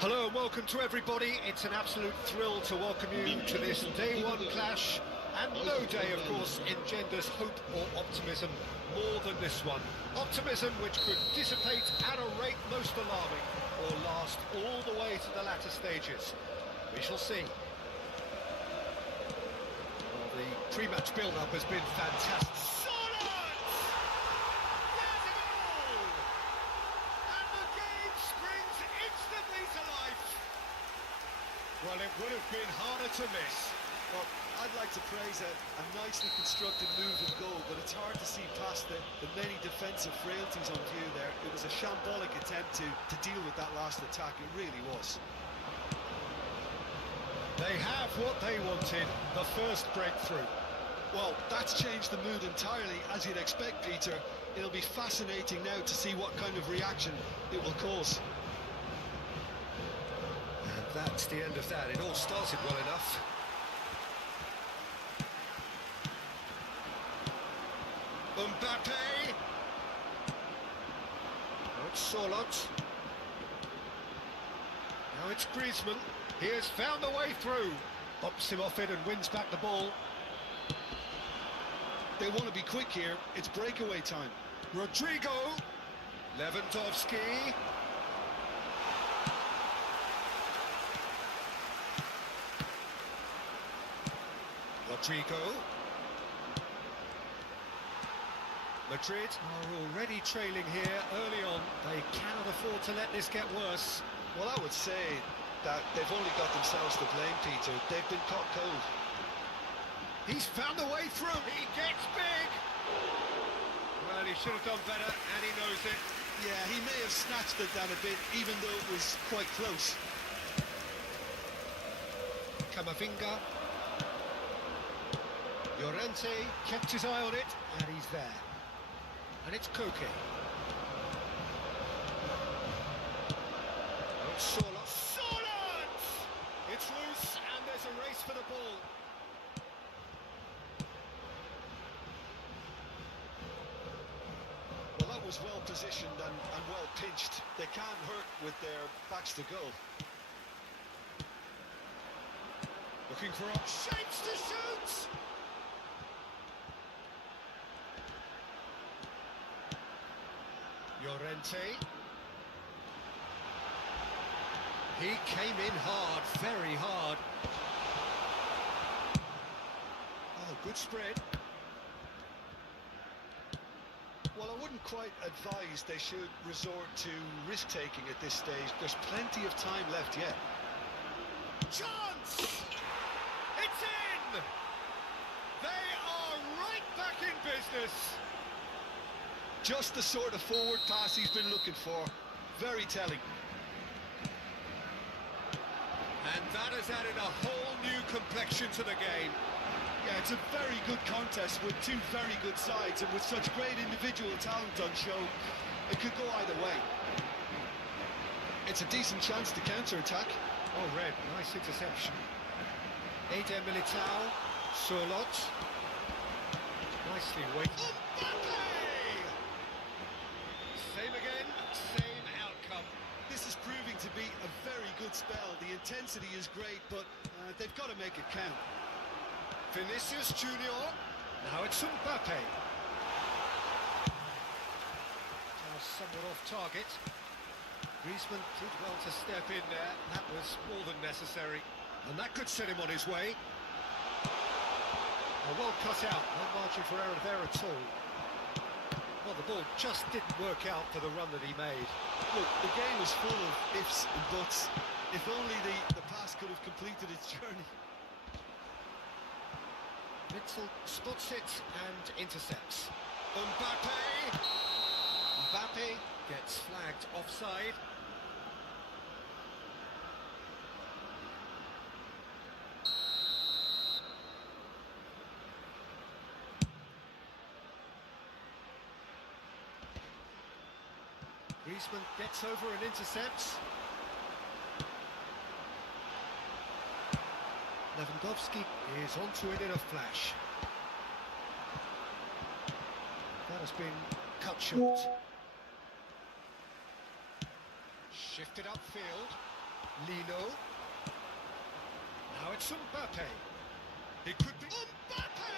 Hello and welcome to everybody. It's an absolute thrill to welcome you to this day one clash, and no day of course engenders hope or optimism more than this one. Optimism which could dissipate at a rate most alarming or last all the way to the latter stages. We shall see. Well, the pre-match build-up has been fantastic. Well, it would have been harder to miss. Well, I'd like to praise a nicely constructed move and goal, but it's hard to see past the many defensive frailties on view there. It was a shambolic attempt to deal with that last attack, it really was. They have what they wanted, the first breakthrough. Well, that's changed the mood entirely, as you'd expect, Peter. It'll be fascinating now to see what kind of reaction it will cause. That's the end of that. It all started well enough. Mbappe. Now it's Sorlot. Now it's Griezmann. He has found a way through. Bops him off it and wins back the ball. They want to be quick here. It's breakaway time. Rodrigo. Lewandowski. Rodrigo. Madrid are already trailing here early on. They cannot afford to let this get worse. Well, I would say that they've only got themselves to blame, Peter. They've been caught cold. He's found a way through. He gets big. Well, he should have done better, and he knows it. Yeah, he may have snatched it down a bit, even though it was quite close. Camavinga. Llorente kept his eye on it, and he's there. And it's Koke. It's Sorlot. Sorlot! It's loose, and there's a race for the ball. Well, that was well positioned and well pinched. They can't hurt with their backs to goal. Looking for shapes to shoot! Llorente. He came in hard, very hard. Oh, good spread. Well, I wouldn't quite advise they should resort to risk-taking at this stage. There's plenty of time left yet. Chance! It's in! They are right back in business. Just the sort of forward pass he's been looking for. Very telling. And that has added a whole new complexion to the game. Yeah, it's a very good contest with two very good sides, and with such great individual talent on show, it could go either way. It's a decent chance to counter-attack. Oh, Red, nice interception. Eder Militao, Surlot. Nicely weighted. Same again, same outcome. This is proving to be a very good spell. The intensity is great, but they've got to make it count. Vinicius Junior. Now it's Mbappe. Now somewhat off target. Griezmann did well to step in there. That was more than necessary. And that could set him on his way. Well cut out. No margin for error there at all. Well, the ball just didn't work out for the run that he made. Look, the game was full of ifs and buts. If only the pass could have completed its journey. Mitchell spots it and intercepts. Mbappe! Mbappe gets flagged offside. Griezmann gets over and intercepts. Lewandowski is onto it in a flash. That has been cut short. Shifted upfield. Lino. Now it's Mbappe. It could be Mbappe!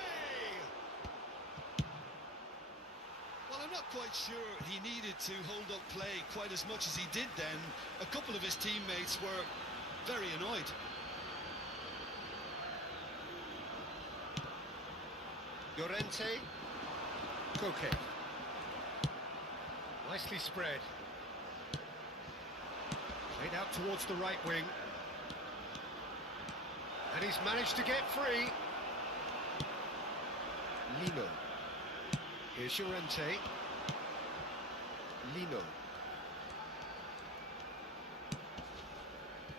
Well, I'm not quite sure he needed to hold up play quite as much as he did then. A couple of his teammates were very annoyed. Llorente. Koke. Nicely spread. Played out towards the right wing. And he's managed to get free. Lino. Here's Llorente. Lino.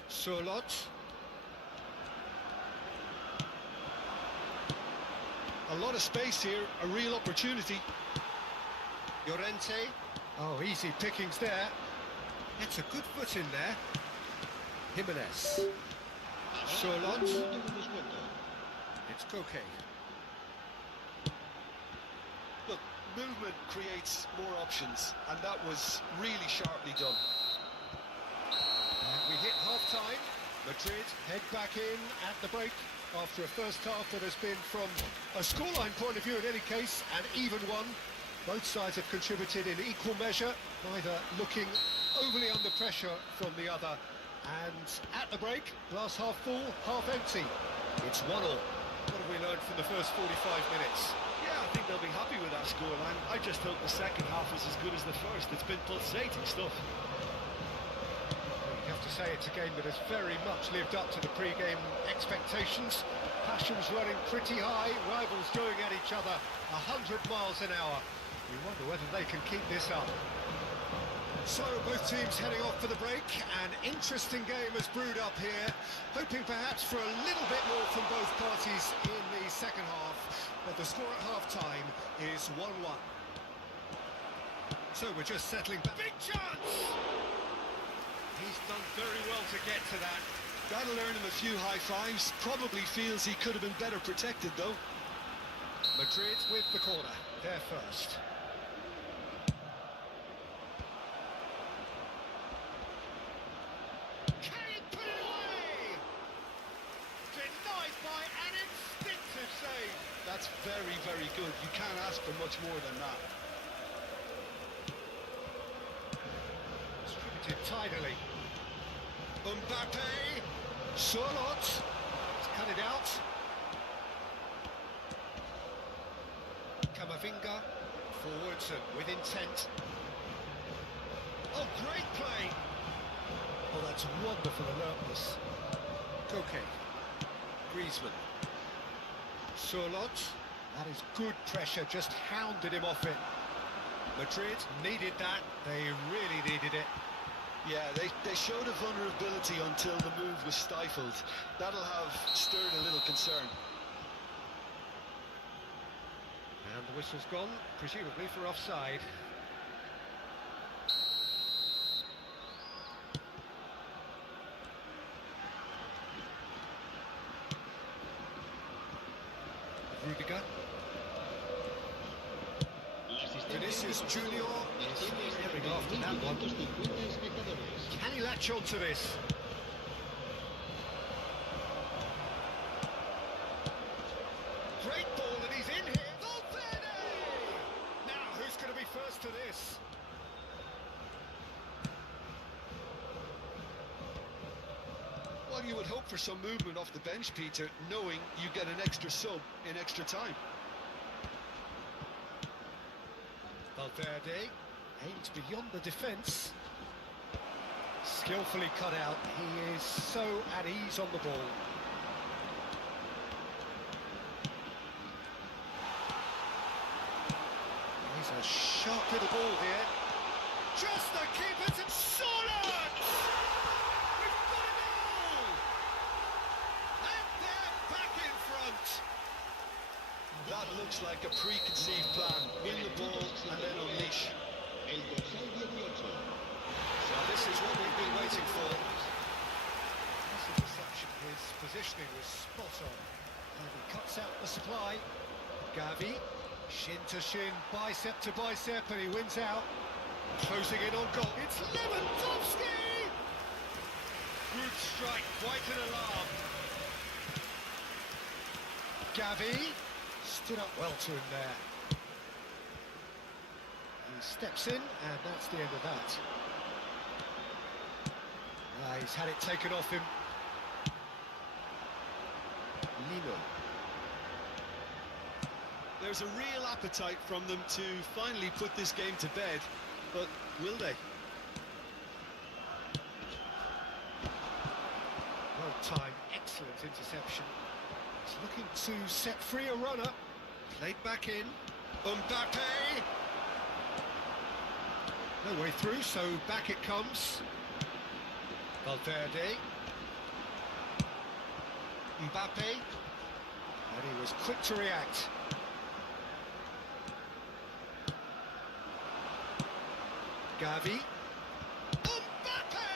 Surlot. A lot of space here, a real opportunity. Llorente. Oh, easy pickings there. It's a good foot in there. Jimenez. Surlot. It's Koke. Look, movement creates more options, and that was really sharply done. And we hit half-time. Madrid head back in at the break after a first half that has been, from a scoreline point of view in any case, an even one. Both sides have contributed in equal measure, neither looking overly under pressure from the other. And at the break, glass half full, half empty. It's 1-1. What have we learned from the first 45 minutes? Yeah, I think they'll be happy with that scoreline. I just hope the second half is as good as the first. It's been pulsating stuff. You have to say it's a game that has very much lived up to the pre-game expectations. Passions running pretty high, rivals going at each other 100 miles an hour. We wonder whether they can keep this up. So both teams heading off for the break. An interesting game has brewed up here, hoping perhaps for a little bit more from both parties in the second half, but the score at half-time is 1-1. So we're just settling back. Big chance! He's done very well to get to that. That'll earn him a few high fives. Probably feels he could have been better protected, though. Madrid with the corner. They're first. Can he put it away? Denied by an instinctive save. That's very, very good. You can't ask for much more than that. Distributed tidily. Mbappe. Charlotte. He's cut it out. Camavinga. Forwards and with intent. Oh, great play. Oh, that's wonderful alertness. Koke. Griezmann. Charlotte. That is good pressure, just hounded him off it. Madrid needed that. They really needed it. Yeah, they showed a vulnerability until the move was stifled. That'll have stirred a little concern. And the whistle's gone, presumably for offside. Rudiger. Vinicius Junior staring after that one. Can he latch on to this? Great ball and he's in here. Valverde! Now who's going to be first to this? Well, you would hope for some movement off the bench, Peter, knowing you get an extra sub in extra time. Valverde aims beyond the defence. Skillfully cut out. He is so at ease on the ball. He's a sharp little ball here. Just the keeper to Charlotte! We've got a goal! And they're back in front. That looks like a preconceived plan. Win the ball and then unleash. Well, this is what we've been waiting for. That's a deception. His positioning was spot on. And he cuts out the supply. Gavi, shin to shin, bicep to bicep, and he wins out. Closing in on goal. It's Lewandowski! Good strike, quite an alarm. Gavi stood up well to him there. He steps in, and that's the end of that. He's had it taken off him. Lino. There's a real appetite from them to finally put this game to bed, but will they? Well timed, excellent interception. He's looking to set free a runner. Played back in. Mbappe. No way through, so back it comes. Valverde. Mbappe. And he was quick to react. Gavi. Mbappe!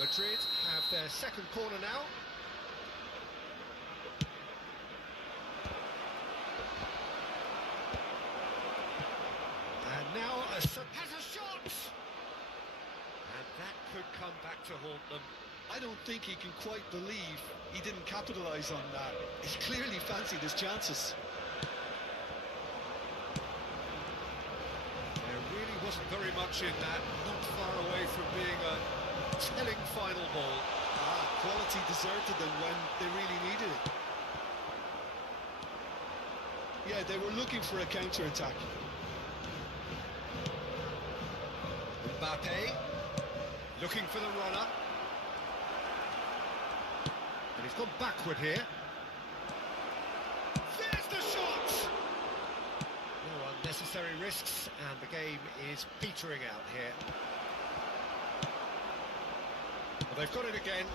Madrid have their second corner now. And now has a shot! And that could come back to haunt them. I don't think he can quite believe he didn't capitalise on that. He clearly fancied his chances. There really wasn't very much in that, not far away from being a telling final ball. Quality deserted them when they really needed it. Yeah, they were looking for a counter-attack. Mbappe, looking for the runner. And he's gone backward here. There's the shot! No unnecessary risks, and the game is petering out here. Well, they've got it again.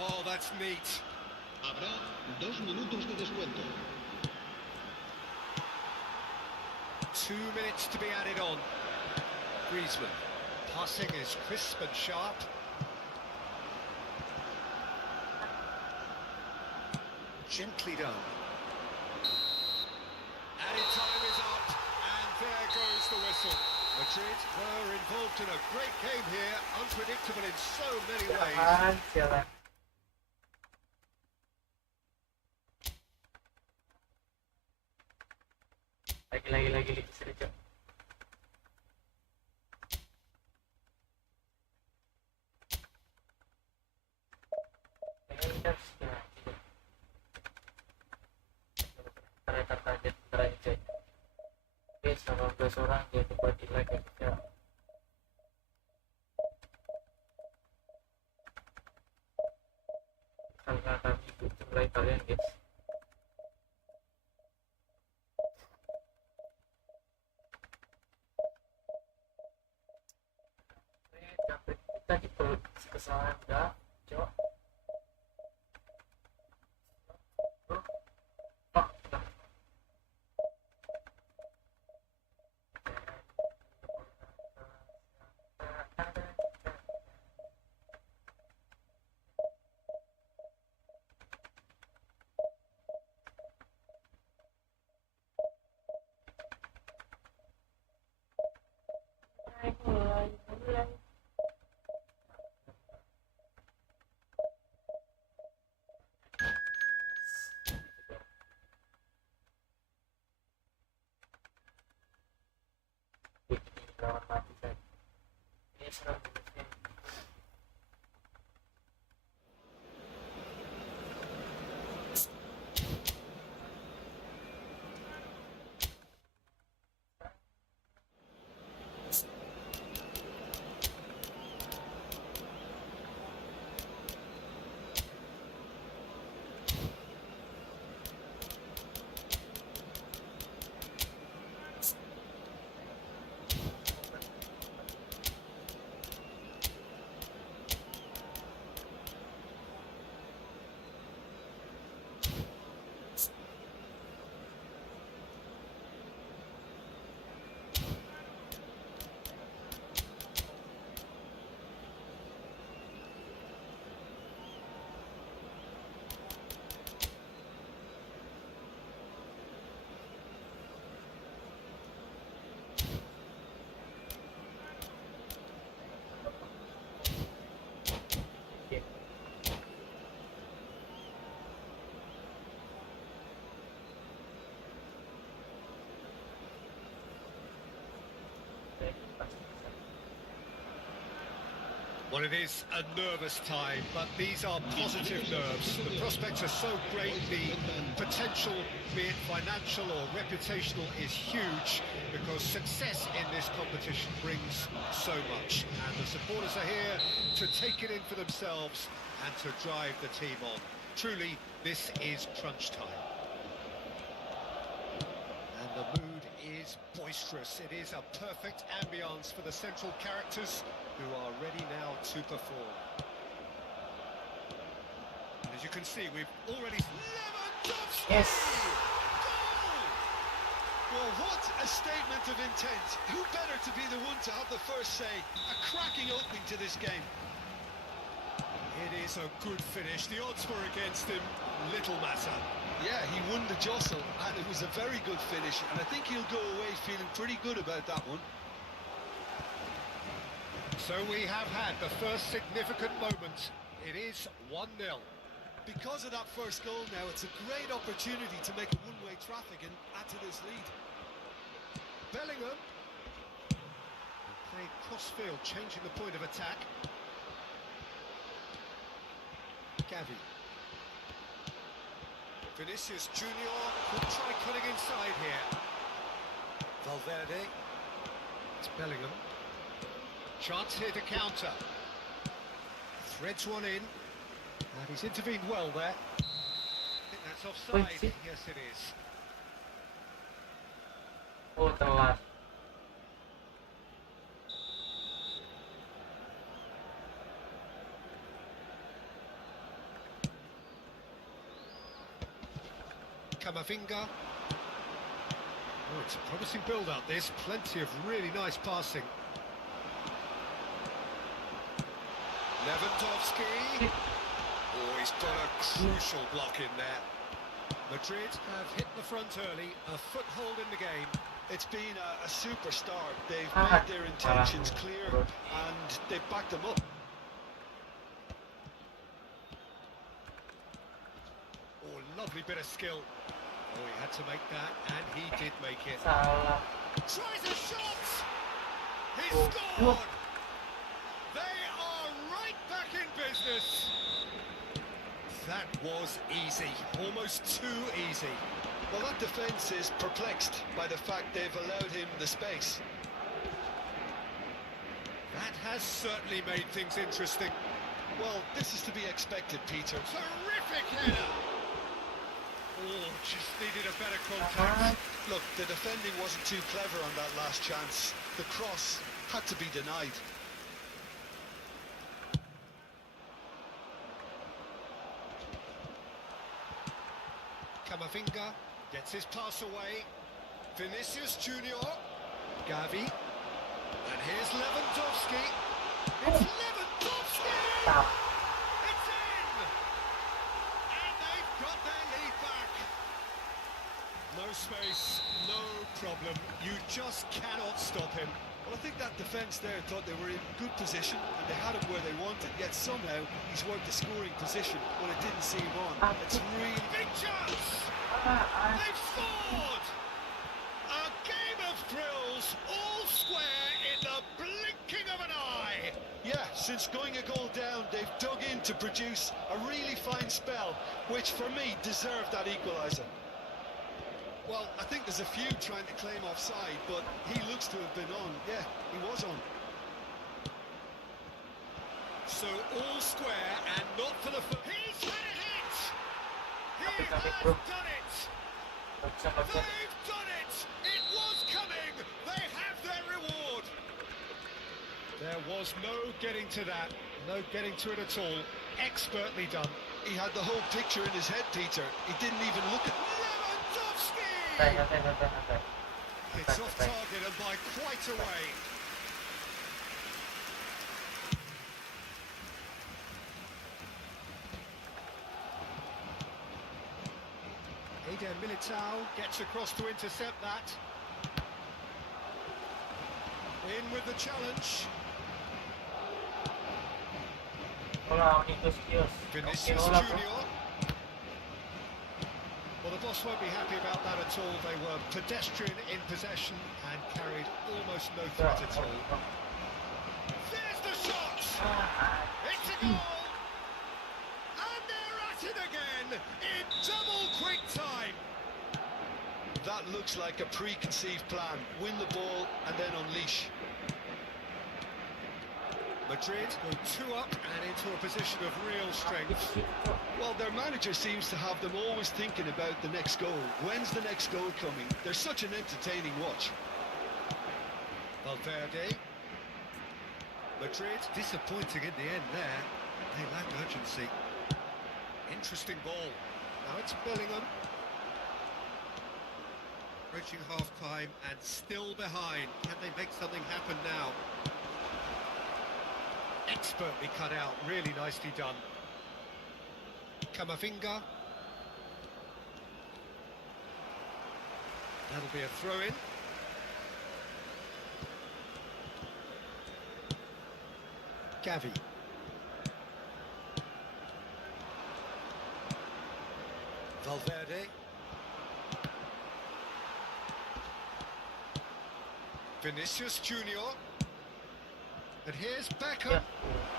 Oh, that's neat. Habrá 2 minutos de descuento. 2 minutes to be added on. Griezmann. Passing is crisp and sharp. Gently done. Madrid were involved in a great game here, unpredictable in so many ways. Sialan. Lagi seru, Cok. Ternyata target beneran, coy. Oke, sama 12 orang dia buat di like ya. Karena kami butuh like kalian, guys. Capek kita gitu, kesalahan enggak, Cok. Well, it is a nervous time, but these are positive nerves. The prospects are so great, the potential, be it financial or reputational, is huge because success in this competition brings so much. And the supporters are here to take it in for themselves and to drive the team on. Truly, this is crunch time. And the mood is boisterous. It is a perfect ambience for the central characters who are ready now to perform. And as you can see, we've already... Yes! Goal! Well, what a statement of intent. Who better to be the one to have the first say? A cracking opening to this game. It is a good finish. The odds were against him. Little matter. Yeah, he won the jostle, and it was a very good finish, and I think he'll go away feeling pretty good about that one. So we have had the first significant moment. It is 1-0. Because of that first goal now, it's a great opportunity to make a one-way traffic and add to this lead. Bellingham. And played cross-field, changing the point of attack. Gavi. Vinicius Junior could try cutting inside here. Valverde. It's Bellingham. Chance here to counter. Threads one in. And he's intervened well there. I think that's offside. Yes, it is. Oh, telat. Camavinga. Oh, it's a promising build-up, this. Plenty of really nice passing. Lewandowski. Oh, he's got a crucial block in there. Madrid have hit the front early, a foothold in the game. It's been a super start. They've made their intentions clear and they've backed them up. Oh, lovely bit of skill. Oh, he had to make that, and he did make it. Salah. Tries a shot! He Oh, scored! They are right back in business. That was easy, almost too easy. Well, that defence is perplexed by the fact they've allowed him the space. That has certainly made things interesting. Well, this is to be expected, Peter. Terrific header! Oh, just needed a better contact. Look, the defending wasn't too clever on that last chance. The cross had to be denied. Camavinga gets his pass away. Vinicius Junior. Gavi. And here's Lewandowski. It's Lewandowski! Stop. It's in! And they've got their lead back. No space, no problem. You just cannot stop him. Well, I think that defence there thought they were in good position and they had him where they wanted, yet somehow he's worked the scoring position when it didn't seem on. It's really... Big chance! They've scored! A game of thrills, all square in the blinking of an eye. Yeah, since going a goal down, they've dug in to produce a really fine spell, which for me deserved that equaliser. Well, I think there's a few trying to claim offside, but he looks to have been on. Yeah, he was on. So all square and not for the... He's had a hit! He Tapi has kami bro. done it! Bagusan. They've done it! It was coming! They have their reward! There was no getting to that. No getting to it at all. Expertly done. He had the whole picture in his head, Peter. He didn't even look at... Lewandowski! Santai. It's off target and by quite a way. Eder Militao gets across to intercept that. In with the challenge. Hola, amigos, Dios. Vinicius Hola, Junior. Well, the boss won't be happy about that at all. They were pedestrian in possession and carried almost no threat at all. There's the shot! It's a goal! And they're at it again in double quick time. That looks like a preconceived plan. Win the ball and then unleash. Madrid go 2 up and into a position of real strength. Well, their manager seems to have them always thinking about the next goal. When's the next goal coming? They're such an entertaining watch. Valverde. Madrid disappointing in the end there. They lack urgency. Interesting ball. Now it's Bellingham. Approaching half-time and still behind. Can they make something happen now? Expertly cut out, really nicely done. Camavinga. That'll be a throw-in. Gavi. Valverde. Vinicius Junior. And here's Beckham.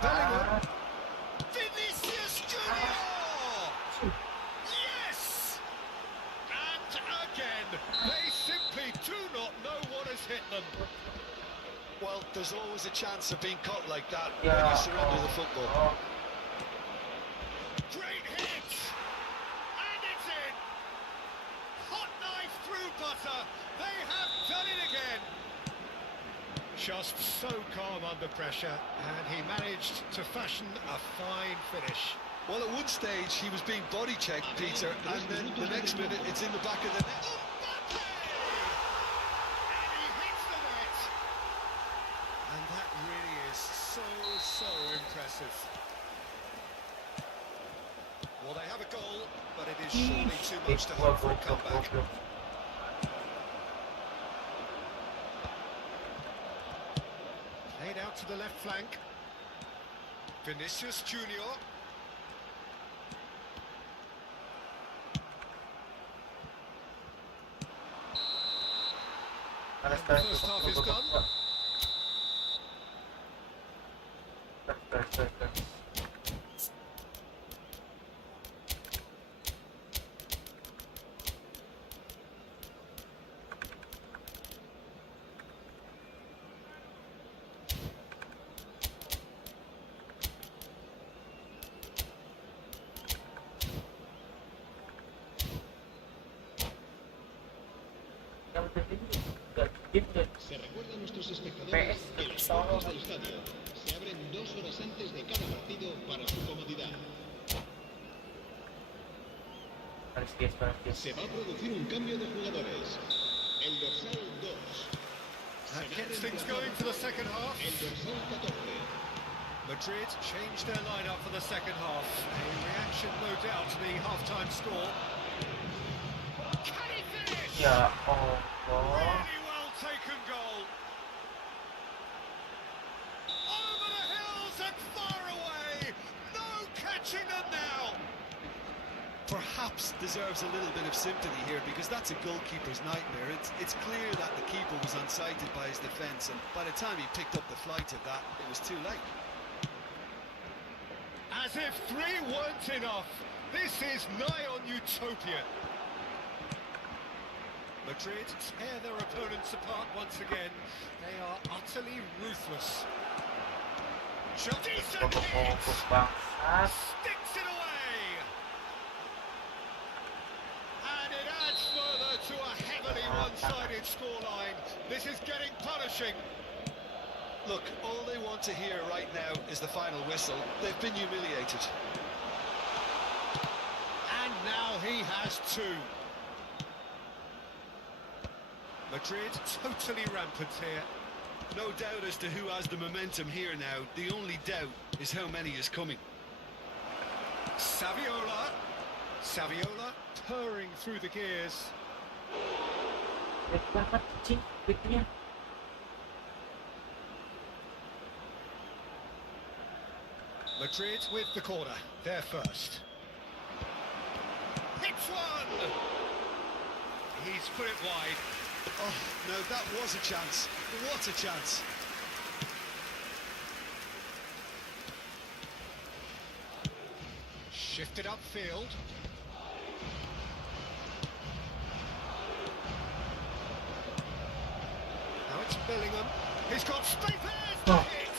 Bellingham. Vinicius Junior! Yes! And again, they simply do not know what has hit them. Well, there's always a chance of being caught like that when you surrender the football. Great hit! And it's in! Hot knife through butter. They have done it again. Just so calm under pressure, and he managed to fashion a fine finish. Well, at one stage he was being body checked, Peter, and then the next minute it's in the back of the net. Mbappe! And he hits the net. And that really is so impressive. Well, they have a goal, but it is surely too much to hope for a comeback. out to the left flank. Vinicius Junior. Karena The sekarang first half is done. Se recuerda a nuestros espectadores que las puertas del estadio se abren 2 horas antes de cada partido para su comodidad. Se va a producir un cambio de jugadores. El dorsal 2. That gets things going for the second half. El dorsal 14. Madrid changed their lineup for the second half. A reaction, no doubt, to the half-time score. Can he finish? Ya Allah. Really well taken goal. Over the hills and far away. No catching them now. Perhaps deserves a little bit of sympathy here, because that's a goalkeeper's nightmare. It's clear that the keeper was unsighted by his defence, and by the time he picked up the flight of that, it was too late. As if 3 weren't enough. This is nigh on utopia. Madrid tear their opponents apart once again. They are utterly ruthless. Decent hit! Sticks it away! And it adds further to a heavily one-sided scoreline. This is getting punishing. Look, all they want to hear right now is the final whistle. They've been humiliated. And now he has 2. Madrid totally rampant here. No doubt as to who has the momentum here now. The only doubt is how many is coming. Saviola purring through the gears. Madrid with the corner, they're first. Hits one! He's put it wide. Oh, no, that was a chance. What a chance. Shifted upfield. Now it's Bellingham. He's got space. There's the hit!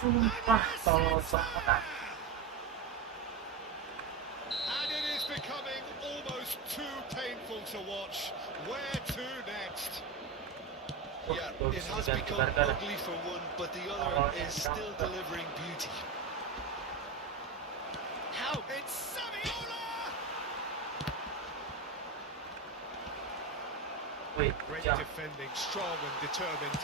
Sumpah tolong banget. And it is becoming almost too painful to watch. Where to next? Yeah, it has become ugly for one, but the other is still delivering beauty. How? It's Saviola! Wait, Great jump. defending, strong and determined.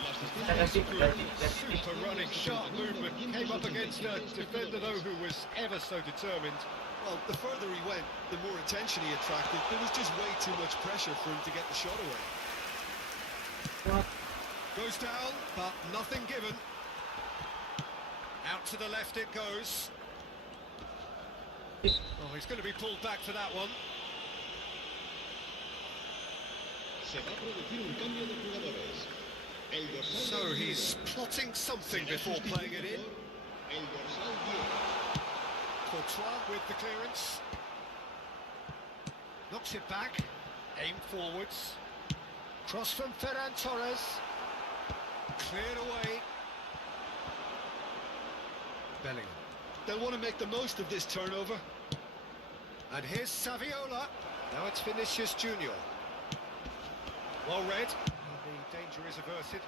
Las distintas Super running, sharp movement. Came up against a defender, though, who was ever so determined. Well, the further he went, the more attention he attracted. There was just way too much pressure for him to get the shot away. What? Goes down, but nothing given. Out to the left it goes. Oh, he's going to be pulled back for that one. Se va a producir un cambio de jugadores. El dorsal So 22 he's plotting something será before playing it sustituido in. por el dorsal 10. Courtois with the clearance. Knocks it back. Aim forwards. Cross from Ferran Torres. Cleared away. Bellingham. They'll want to make the most of this turnover. And here's Saviola. Now it's Vinicius Junior. Well read. And the danger is averted.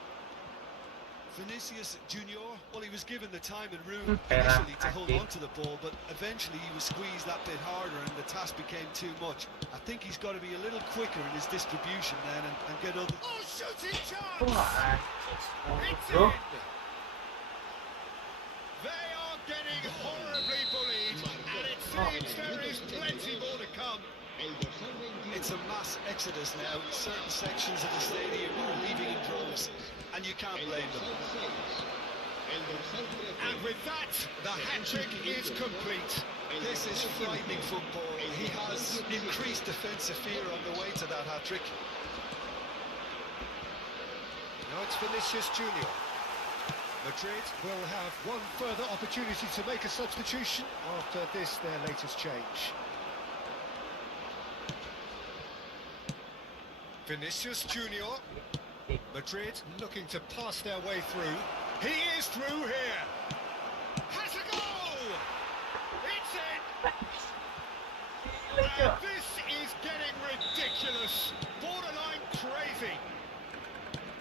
Vinicius Junior, well, he was given the time and room initially to hold on to the ball, but eventually he was squeezed that bit harder and the task became too much. I think he's got to be a little quicker in his distribution then and get other... Oh, shooting chance! Wah, It's bro. in! They are getting horribly bullied, and it seems there is plenty more to come. El dorsal 22. It's a mass exodus now. Certain sections of the stadium are leaving in droves, and you can't blame them. And with that, the hat-trick is complete. This is frightening football. He has increased defensive fear on the way to that hat-trick. Now it's Vinicius Junior. Madrid will have one further opportunity to make a substitution after this, their latest change. Vinicius Junior. Madrid looking to pass their way through. He is through here. Has a goal! It's in! And this is getting ridiculous. Borderline crazy.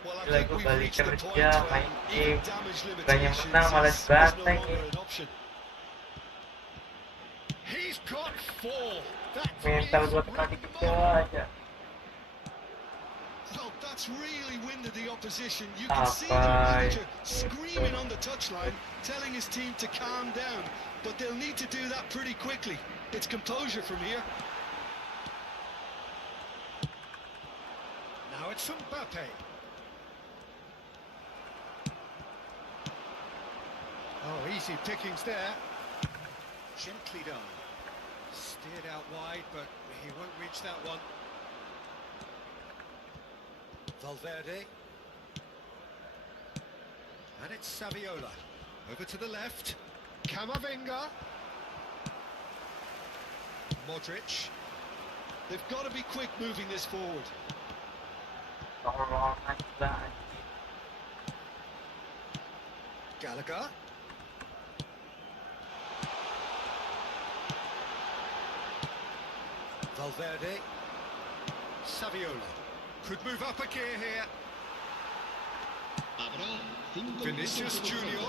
Well, I Gila, think gue we've balik reached the point kerja, where main even game, damage bukannya limitations menang malah is no dibantai longer nih. an option. He's got 4. That Mental is gue kena dikit remarkable. aja. Well, that's really winded the opposition. You can see the Apa? manager screaming on the touchline, telling his team to calm down. But they'll need to do that pretty quickly. It's composure from here. Now it's Mbappe. Oh, easy pickings there. Gently done. Steered out wide, but he won't reach that one. Valverde. And it's Saviola. Over to the left. Camavinga. Modric. They've got to be quick moving this forward. Tolongan juga. Gallagher. Valverde. Saviola. Could move up a gear here. Vinicius Junior.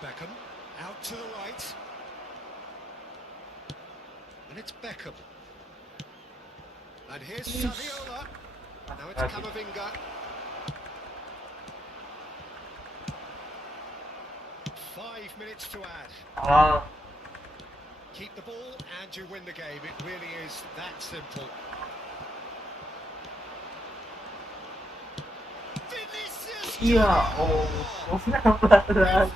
Beckham. Out to the right. And it's Beckham. And here's Saviola. Now it's Camavinga. 5 minutes to add. Oh, Keep the ball and you win the game. It really is that simple. Vinicius iya. Junior! Oh, kenapa It's lagi? there!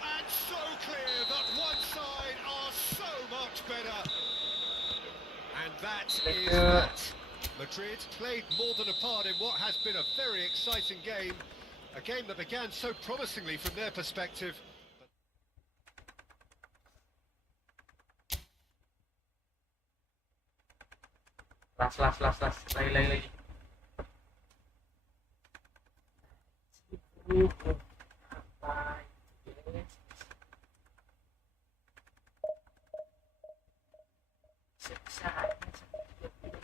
And so clear that one side are so much better. And that is that. Madrid played more than a part in what has been a very exciting game. A game that began so promisingly from their perspective. Las. Lagi. Apa?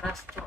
Bisa.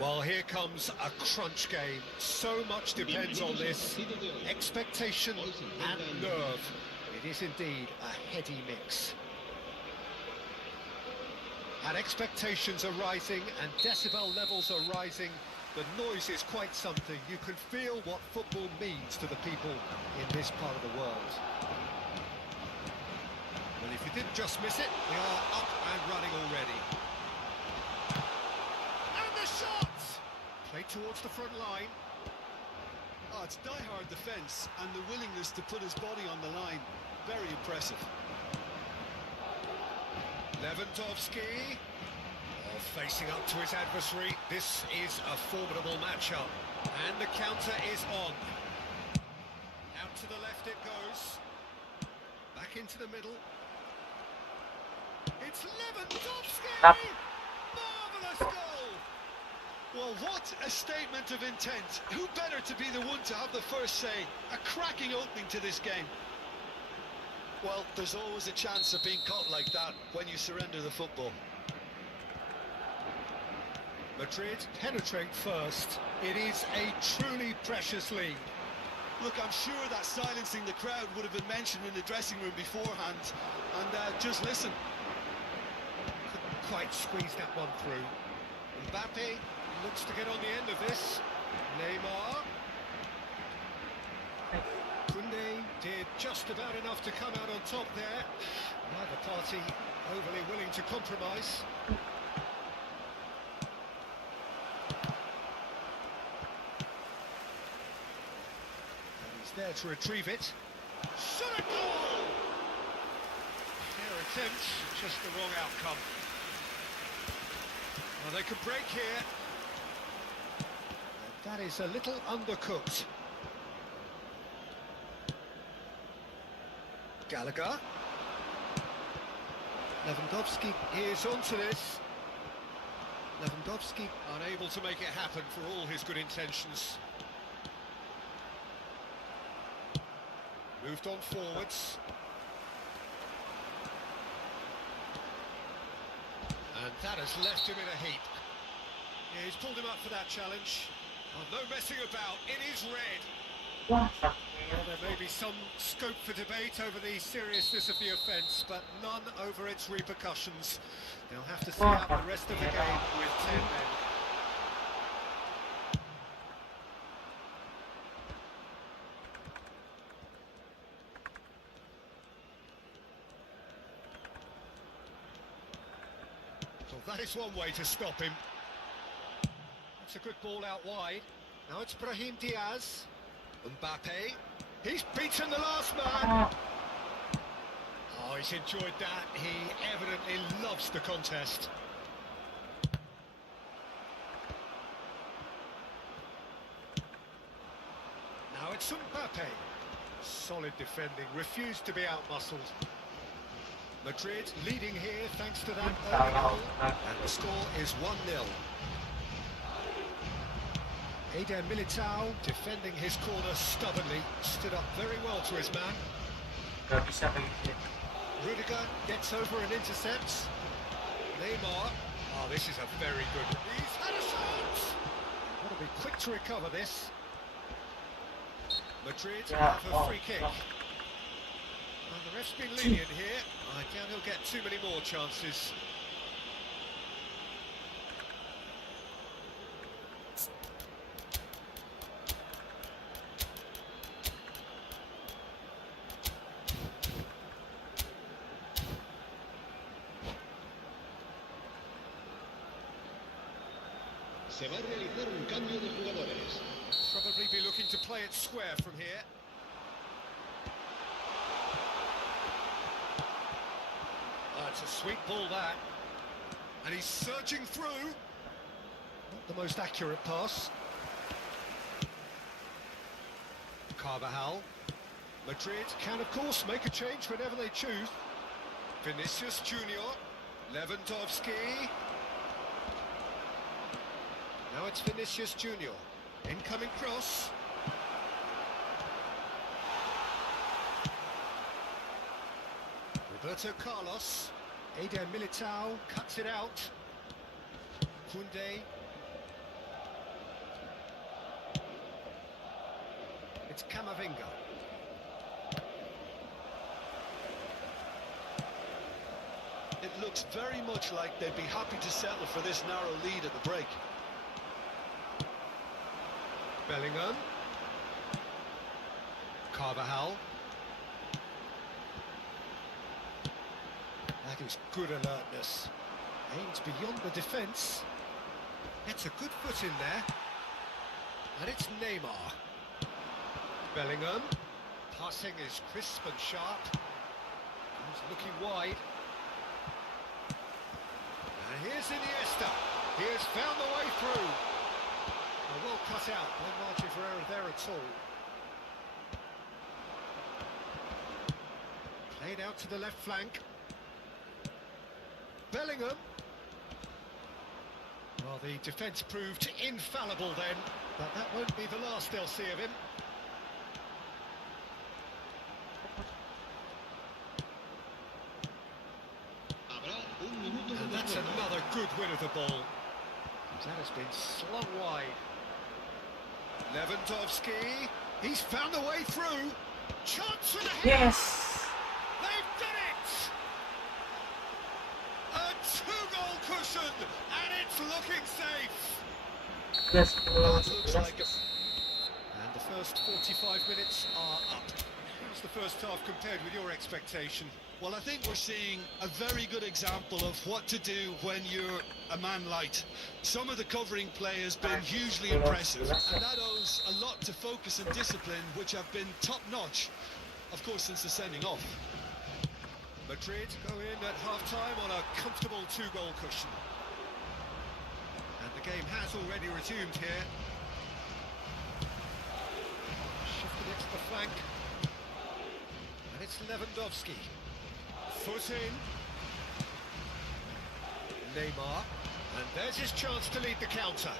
Well, here comes a crunch game. So much depends on this. Expectation and nerve. It is indeed a heady mix. And expectations are rising and decibel levels are rising. The noise is quite something. You can feel what football means to the people in this part of the world. Well, if you didn't just miss it, we are up and running already. And the shot! Played towards the front line. Oh, it's die-hard defence and the willingness to put his body on the line. Very impressive. Lewandowski, facing up to his adversary. This is a formidable matchup. And the counter is on. Out to the left it goes. Back into the middle. It's Lewandowski! Up. Marvellous goal! Well, what a statement of intent. Who better to be the one to have the first say? A cracking opening to this game. Well, there's always a chance of being caught like that when you surrender the football. Madrid penetrate first. It is a truly precious lead. Look, I'm sure that silencing the crowd would have been mentioned in the dressing room beforehand. And just listen. Couldn't quite squeeze that one through. Mbappe looks to get on the end of this. Neymar. Koundé did just about enough to come out on top there. Neither party overly willing to compromise. And he's there to retrieve it. Shot a goal! Their attempt, just the wrong outcome. Well, they could break here. And that is a little undercooked. Gallagher. Lewandowski is onto this. Lewandowski unable to make it happen for all his good intentions. Moved on forwards. And that has left him in a heap. Yeah, he's pulled him up for that challenge. Oh, no messing about, it is red. What? Well, there may be some scope for debate over the seriousness of the offence, but none over its repercussions. They'll have to see out the rest of the game with 10 men. Well, that is one way to stop him. That's a good ball out wide. Now it's Brahim Diaz. Mbappe. He's beaten the last man. Oh, he's enjoyed that. He evidently loves the contest. Now it's Mbappe. Solid defending, refused to be out-muscled. Madrid leading here thanks to that early goal. And the score is 1-0. Eder Militao defending his corner stubbornly, stood up very well to his man. Gak bisa begitu. Rudiger gets over and intercepts. Neymar, oh, this is a very good. He's had a shot! Got to be quick to recover this. Madrid have a free kick. Well, the ref's been lenient here. I doubt he'll get too many more chances. Se va a realizar un cambio de jugadores. Probably be looking to play it square from here. Oh, it's a sweet ball that. And he's surging through. Not the most accurate pass. Carvajal. Madrid can of course make a change whenever they choose. Vinicius Junior. Lewandowski. Now it's Vinicius Junior. Incoming cross. Roberto Carlos. Eder Militao cuts it out. Koundé. It's Camavinga. It looks very much like they'd be happy to settle for this narrow lead at the break. Bellingham. Carvajal. That is good alertness. Aims beyond the defence. Gets a good foot in there. And it's Neymar. Bellingham. Passing is crisp and sharp. He's looking wide. And here's Iniesta. He has found the way through. Well cut out. No margin for error there at all. Played out to the left flank. Bellingham. Well, the defence proved infallible then, but that won't be the last they'll see of him. And that's another good win of the ball. That has been slung wide. Lewandowski, he's found the way through. Chance for the head. Yes. They've done it! A two-goal cushion, and it's looking safe. Yes. Looks like it. And the first 45 minutes are up. How's the first half compared with your expectation? Well, I think we're seeing a very good example of what to do when you're a man light. Some of the covering play has been hugely impressive, and that owes a lot to focus and discipline, which have been top-notch, of course, since the sending off. Madrid go in at half-time on a comfortable two-goal cushion. And the game has already resumed here. Shifted it to the flank. And it's Lewandowski. Foot in. Neymar. And there's his chance to lead the counter.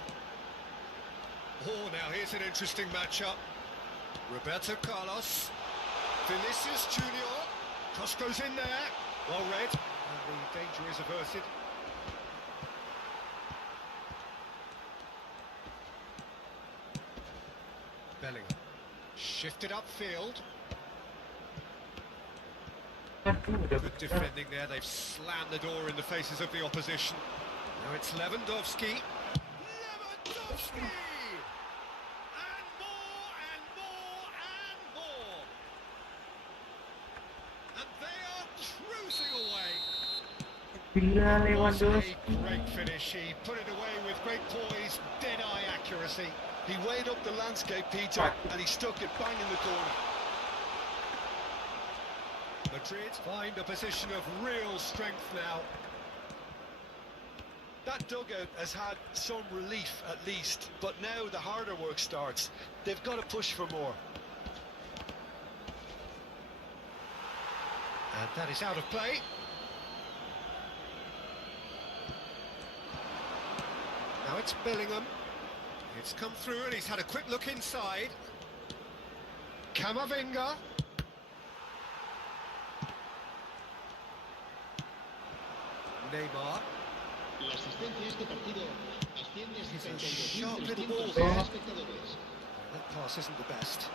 Oh, now here's an interesting matchup. Roberto Carlos. Vinicius Junior. Cross goes in there. Well read. And the danger is averted. Bellingham. Shifted upfield. Good defending there. They've slammed the door in the faces of the opposition. Now it's Lewandowski. Lewandowski! And more and more and more. And they are cruising away. Was a great finish. He put it away with great poise, dead-eye accuracy. He weighed up the landscape, Peter, and he stuck it bang in the corner. Madrid find a position of real strength now. That dugout has had some relief at least, but now the harder work starts. They've got to push for more. And that is out of play. Now it's Bellingham. It's come through and he's had a quick look inside. Camavinga. Neymar. La asistencia a este partido asciende a He's a sharp little ball 72.300 there. espectadores. That pass isn't the best.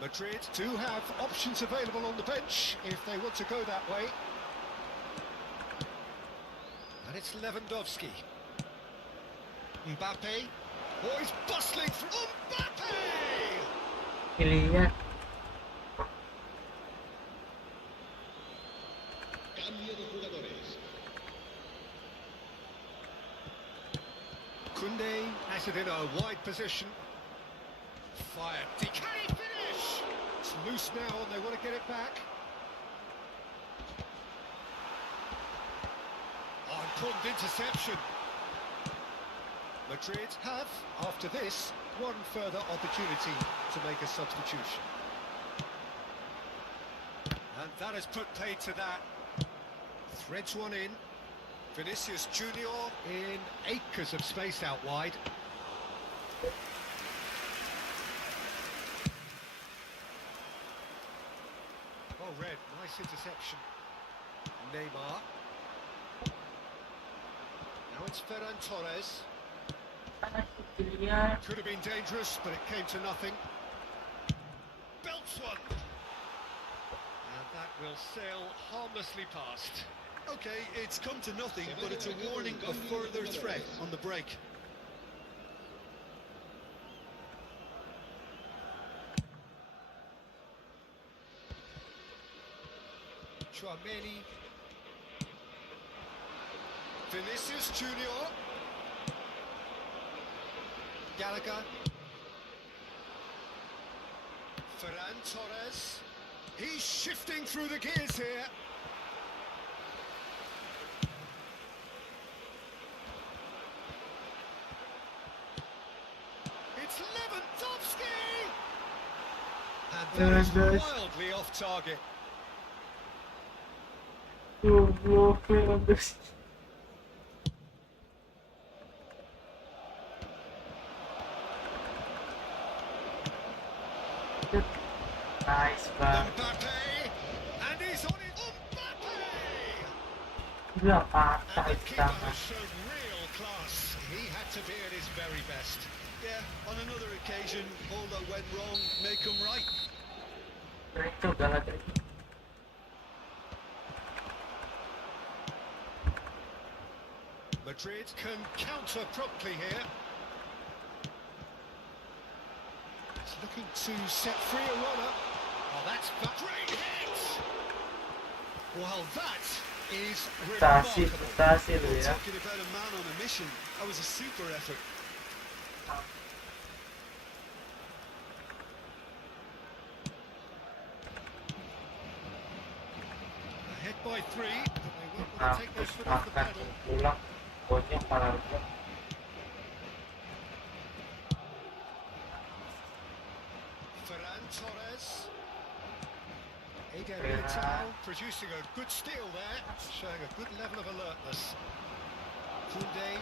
Madrid do have options available on the bench if they want to go that way. And it's Lewandowski. Mbappe. Oh, he's bustling through. Mbappe! Kylian. Cambio de jugadores. Koundé has it in a wide position. Fired. Can he finish? It's loose now and they want to get it back. Oh, important interception. Madrid have, after this, one further opportunity to make a substitution. And that has put paid to that. Threads one in. Vinicius Junior in acres of space out wide. Well read, nice interception. Neymar. Now it's Ferran Torres. Dilihat. Could have been dangerous, but it came to nothing. Belts one. And that will sail harmlessly past. Okay, it's come to nothing, but it's a warning of further threat on the break. Chouameni. Vinicius Junior. Gallagher. Ferran Torres. He's shifting through the gears here. It's Lewandowski! And that is wildly off target. Nice, bang. Mbappe! And he's on it! Mbappe! Gila And patah the itu keeper tangan. has shown real class. He had to be at his very best. Yeah, on another occasion, all that went wrong may come right. Itu Gallagher. Madrid can counter promptly here. He's looking to set free a runner. Oh, that's great hit! Well, that is Decisive, remarkable. Decisive ya. Talking about a man on a mission, that was a super effort. Ahead by 3, but they won't want Nah, to take their terus foot off the makan pedal. pulang. Pokoknya malah Ferran Torres. Eder Militao producing a good steal there, showing a good level of alertness. Koundé.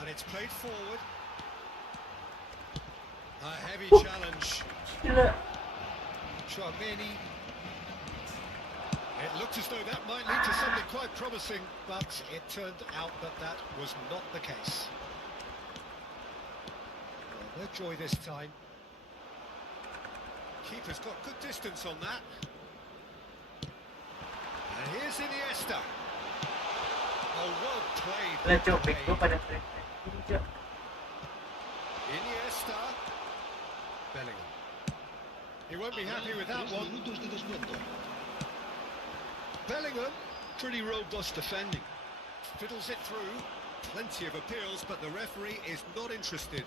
And it's played forward. A heavy challenge. gila. Chouameni. It looked as though that might lead to something quite promising, but it turned out that that was not the case. Well, no joy this time. Keeper's got good distance on that. And here's Iniesta. Oh, well played. Lah well cok, back played. gua pada ini cok. Iniesta. Bellingham. He won't be happy with that one. Minutos de descuento. Bellingham Pretty robust defending. fiddles it through. Plenty of appeals, but the referee is not interested.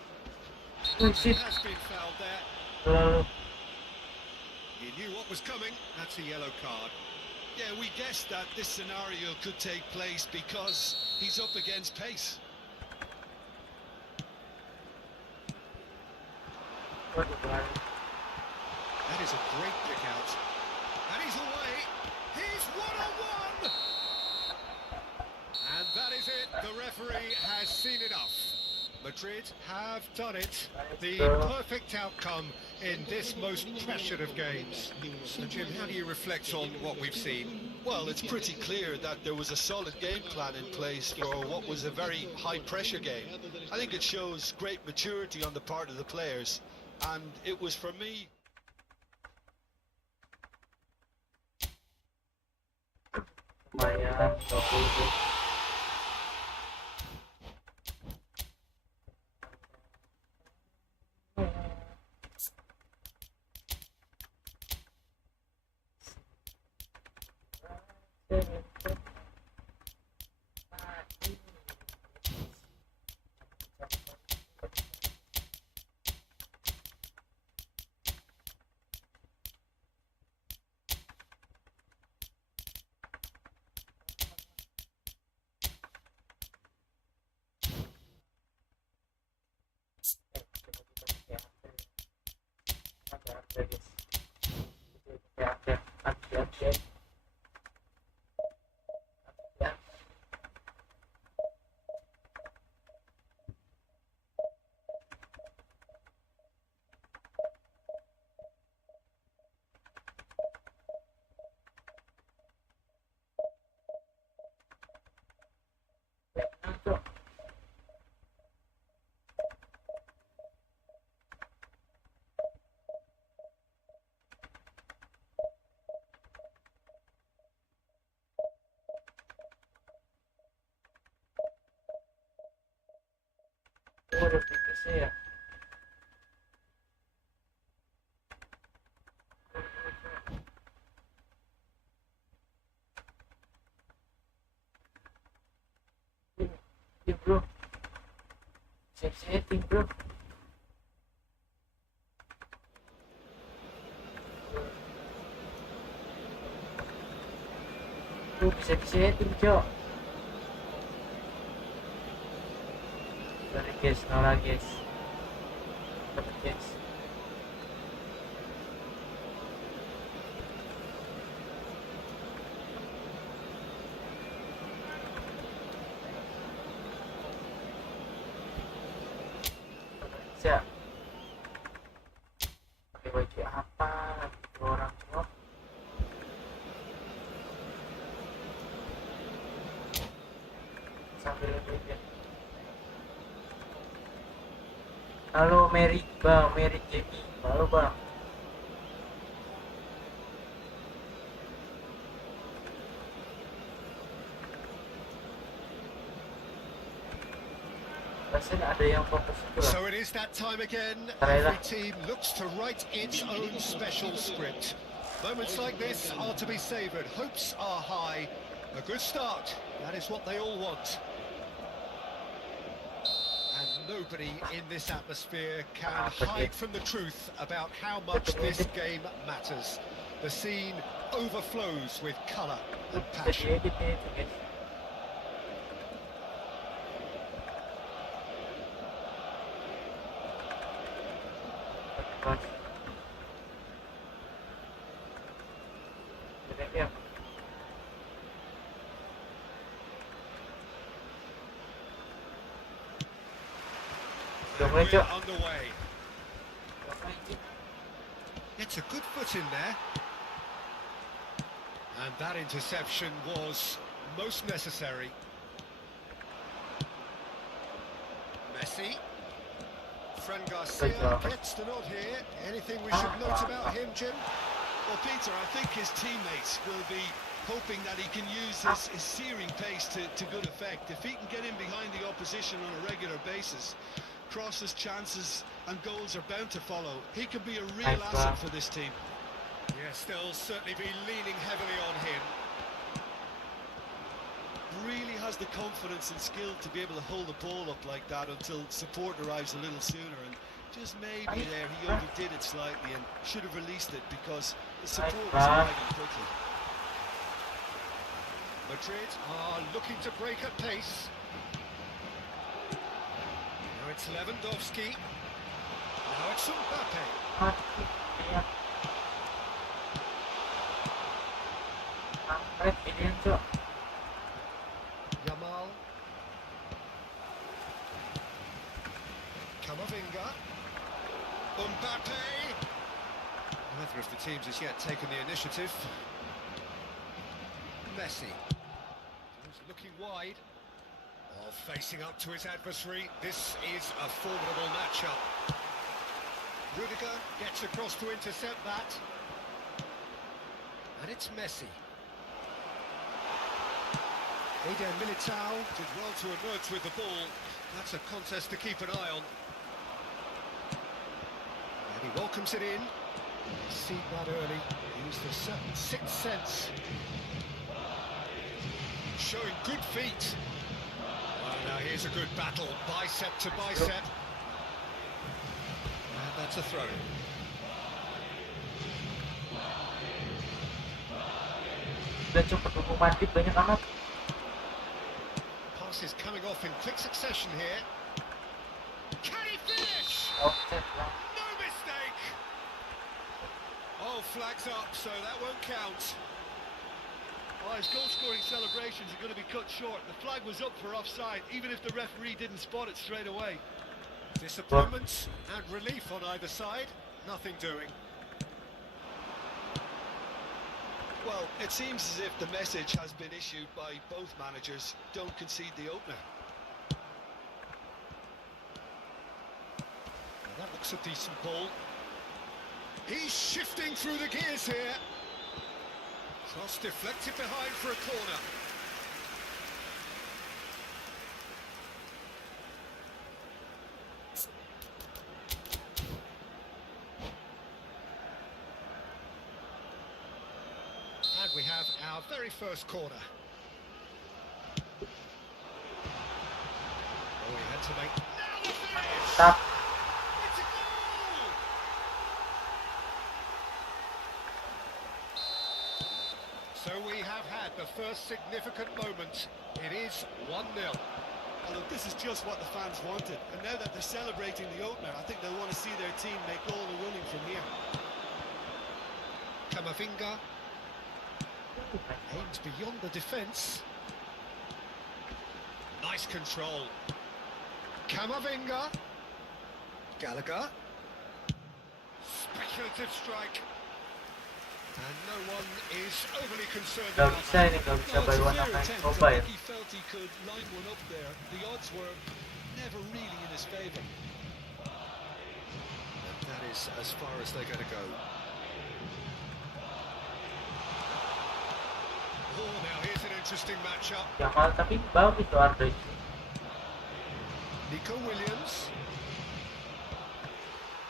Oh He shit. has been fouled there. Lalu He knew what was coming. That's a yellow card. Yeah, we guessed that this scenario could take place because he's up against pace. waduh berani. That is a great kick out. And he's away. He's one-on-one. And that is it. The referee has seen enough. Madrid have done it. The perfect outcome in this most pressured of games. So, Jim, how do you reflect on what we've seen? Well, it's pretty clear that there was a solid game plan in place for what was a very high-pressure game. I think it shows great maturity on the part of the players, and it was, for me, Lumayan 20. lebih ke saya. Bro, siap-siapin bro. Bro, bisa-siapin cok. Sorry guys, nolah guys. Dapat guys. Siap. Pakai baju apa? Dua orang semua. Sambil lihat. Halo Mary bang, Mary Jamie. Halo bang. Rasanya ada yang fokus itu lah. So it is that time again. Tarayla. Every team looks to write its own special script. Moments like this are to be savoured. Hopes are high. A good start. That is what they all want. And nobody in this atmosphere can hide from the truth about how much this game matters. The scene overflows with colour and passion. Jadi edit itu guys. Pas. Jadi ya. And We're we're underway. It's a good foot in there. And that interception was most necessary. Messi. Fran Garcia gets the nod here. Anything we should note about him, Jim? Well, Peter, I think his teammates will be hoping that he can use his searing pace to good effect. If he can get in behind the opposition on a regular basis, crosses, chances and goals are bound to follow. He can be a real asset for this team. Yes, they'll certainly be leaning heavily on him. Really has the confidence and skill to be able to hold the ball up like that until support arrives a little sooner, and just maybe there he overdid it slightly and should have released it because the support was arriving quickly. Madrid are looking to break at pace. Now it's Lewandowski. Now it's Mbappe. Yamal. Camavinga. Mbappe. Neither of the teams has yet taken the initiative. Messi. He's looking wide. Oh, facing up to his adversary. This is a formidable matchup. Rudiger gets across to intercept that. And it's Messi. Eder Militao did well to emerge with the ball. That's a contest to keep an eye on. And he welcomes it in. He's seen that early. Used the sixth sense. Showing good feet. Well, now here's a good battle, bicep to bicep. And that's a throw. Udah cepet hukum mati banyak amat. Passes coming off in quick succession here. Can he finish? Offset lah. No mistake. Oh, flags up, so that won't count. Oh, his goal-scoring celebrations are going to be cut short. The flag was up for offside, even if the referee didn't spot it straight away. Disappointment and relief on either side. Nothing doing. Well, it seems as if the message has been issued by both managers. Don't concede the opener. Well, that looks a decent ball. He's shifting through the gears here. Cross deflected behind for a corner. our very first corner. Oh, he had to make... Now the finish! Stop. It's a goal! So we have had the first significant moment. It is 1-0. Well, look, this is just what the fans wanted, and now that they're celebrating the opener, I think they'll want to see their team make all the running from here. Camavinga aims beyond the defence. Nice control. Camavinga. Gallagher. Speculative strike. And no one is overly concerned Gak about bisa that. ini, gak bisa No, it's buy a one fair apa attempt. coba I ya. think he felt he could line one up there. The odds were never really in his favour. And that is as far as they're going to go. Oh, now here's an interesting matchup. Jamal tapi bagus tuh Andre. Nico Williams.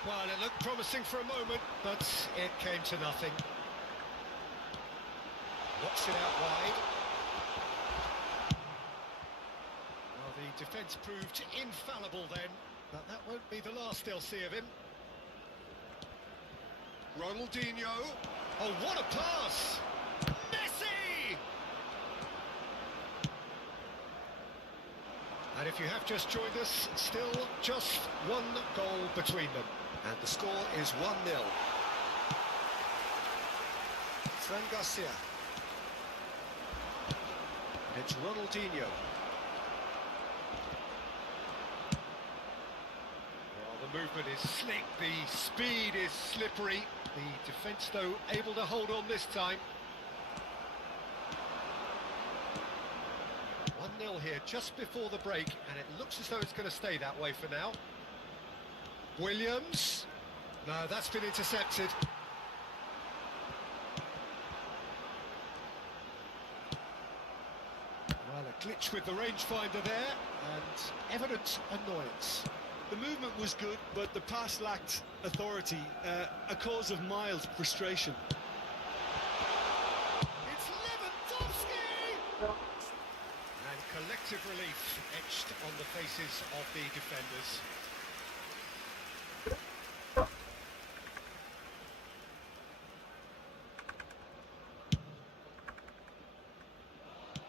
Well, it looked promising for a moment, but it came to nothing. Watch it out wide. Well, the defence proved infallible then, but that won't be the last they'll see of him. Ronaldinho. Oh, what a pass! Messi! And if you have just joined us, still just one goal between them. And the score is 1-0. Fran Garcia. It's Ronaldinho. Well, the movement is slick, the speed is slippery. The defence, though, able to hold on this time. 1-0 here just before the break, and it looks as though it's going to stay that way for now. Williams. No, that's been intercepted. Well, a glitch with the rangefinder there, and evident annoyance. The movement was good, but the pass lacked authority, a cause of mild frustration. It's Lewandowski! And collective relief etched on the faces of the defenders.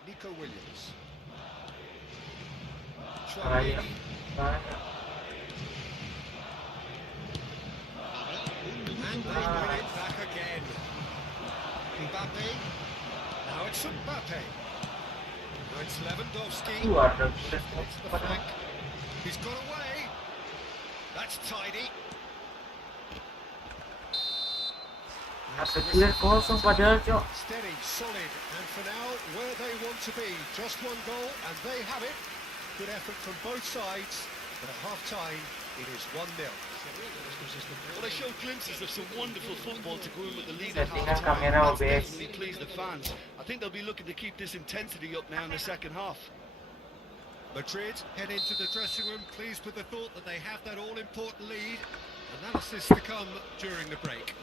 Nico Williams. Bahaya. Chouameni. Bahaya. And they win it back again. Mbappe. Now it's Mbappe. Now it's Lewandowski. Keluar dari Left it to the flank. He's got away. That's tidy. Ada clear kosong padahal cok. Steady, solid, and for now, where they want to be. Just one goal, and they have it. Good effort from both sides, but at half-time, it is 1-0. Well, they showed glimpses of some wonderful football to go in with the lead at Settingan half-time. kamera That's OBS. definitely pleased the fans. I think they'll be looking to keep this intensity up now in the second half. Madrid head into the dressing room, pleased with the thought that they have that all-important lead. Analysis to come during the break.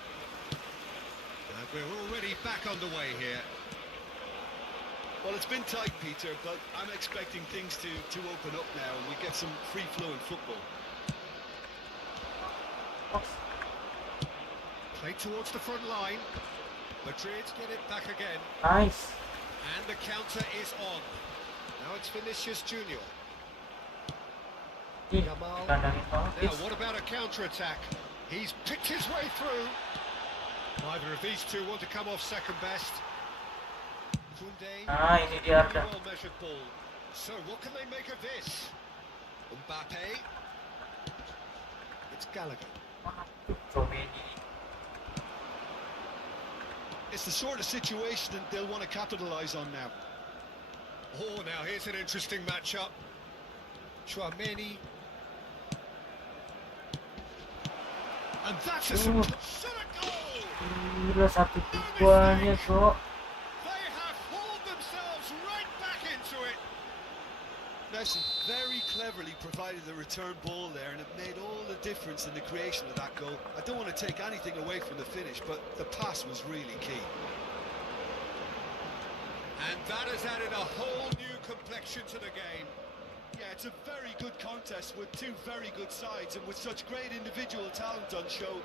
And we're already back underway here. Well, it's been tight, Peter, but I'm expecting things to open up now and we get some free-flowing football. Play towards the front line. Madrid get it back again. Nice. And the counter is on. Now it's Vinicius Junior. Ih, Yamal. kandangin Now, banget. what about a counter-attack? He's picked his way through. Neither of these two want to come off second best. Koundé. Ah, ini dia Really ada. well-measured ball. So, what can they make of this? Mbappe. It's Gallagher. Chouameni. It's the sort of situation that they'll want to capitalise on now. Oh, now here's an interesting matchup. Chouameni. And that's a Oh. shot a goal! Gila 1-2-nya cok. They have hauled themselves right back into it. Messi very cleverly provided the return ball there, and it made all the difference in the creation of that goal. I don't want to take anything away from the finish, but the pass was really key. And that has added a whole new complexion to the game. Yeah, it's a very good contest with two very good sides, and with such great individual talent on show,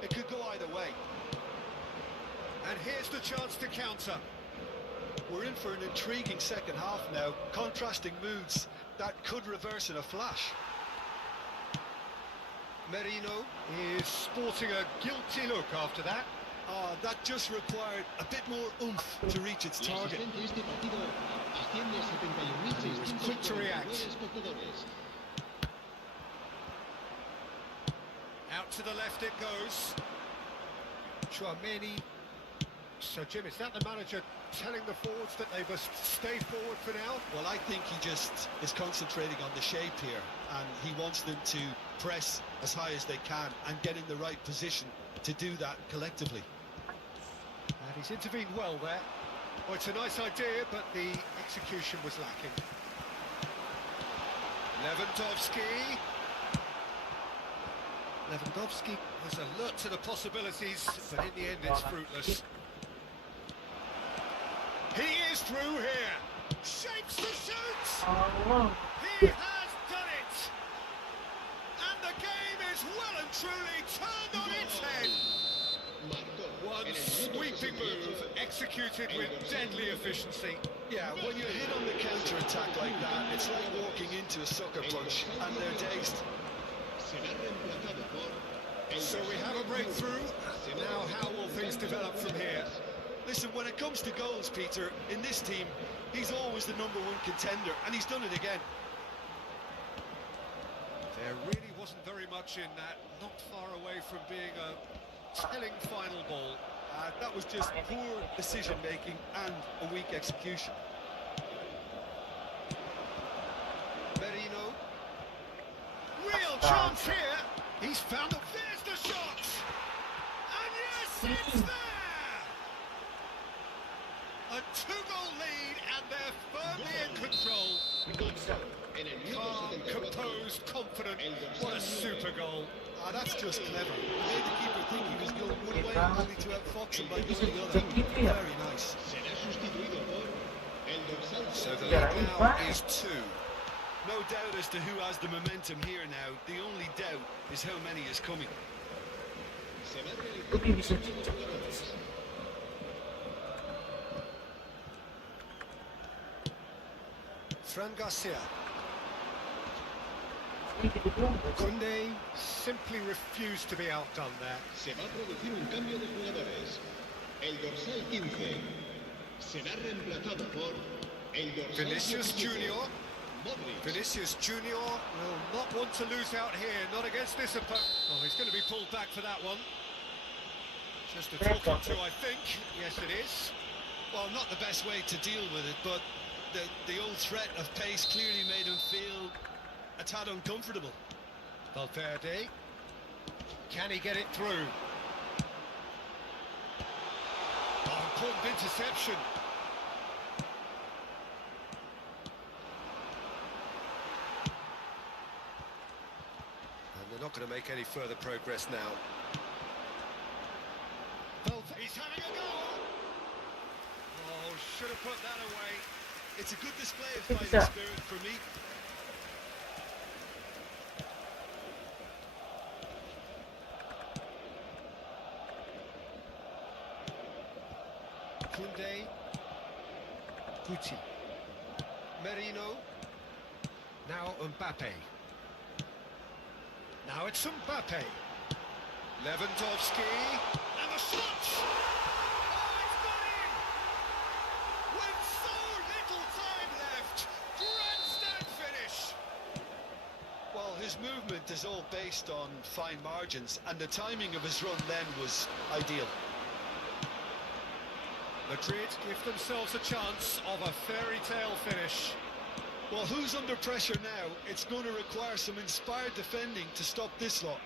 it could go either way. And here's the chance to counter. We're in for an intriguing second half now, contrasting moods that could reverse in a flash. Merino is sporting a guilty look after that. That just required a bit more oomph to reach its La target. asistencia de este partido asciende a 71.649 Quick to react. espectadores. Out to the left it goes. Chouameni. So, Jim, is that the manager telling the forwards that they must stay forward for now? Well, I think he just is concentrating on the shape here, and he wants them to press as high as they can and get in the right position to do that collectively. And he's intervened well there. Well, it's a nice idea, but the execution was lacking. Lewandowski. Lewandowski was alert to the possibilities, but in the end it's fruitless. He is through here. Shapes the shoot. Allah. He has done it. And the game is well and truly turned on its head. One sweeping move executed with deadly efficiency. Yeah, when you're hit on the counter-attack like that, it's like walking into a sucker punch, and they're dazed. So we have a breakthrough. Now how will things develop from here? Listen, when it comes to goals, Peter, in this team, he's always the #1 contender, and he's done it again. There really wasn't very much in that, not far away from being a telling final ball. That was just poor decision-making and a weak execution. Merino. Real chance here. He's found it. There's the shot. And yes, it's there. A 2-goal lead, and they're firmly in control. Calm, composed, confident. What a super goal. That's just clever. He made the keeper think he was going one way, only to outfox him by going the other. Very nice. So the lead now is 2. No doubt as to who has the momentum here now. The only doubt is how many is coming. Tapi bisa cicak. Fran Garcia. Ini kita belum. Koundé simply refused to be outdone there. Se va a producir un cambio de jugadores. El dorsal 15 será reemplazado por el dorsal Vinicius 17, Junior. Modric. Vinicius Junior will not want to lose out here, not against this opponent. Oh, he's going to be pulled back for that one. Just a talking to, I think. Yes, it is. Well, not the best way to deal with it, but the old threat of pace clearly made him feel a tad uncomfortable. Valverde. Can he get it through? Oh, important interception. And they're not going to make any further progress now. He's having a go! Oh, should have put that away. It's a good display of fighting spirit for me. Koundé. Guti. Merino. Now Mbappe. Now it's Mbappe. Lewandowski. And the shot! Oh, it's got in! With so little time left. Grandstand finish. Well, his movement is all based on fine margins, and the timing of his run then was ideal. Madrid give themselves a chance of a fairy tale finish. Well, who's under pressure now? It's going to require some inspired defending to stop this lot.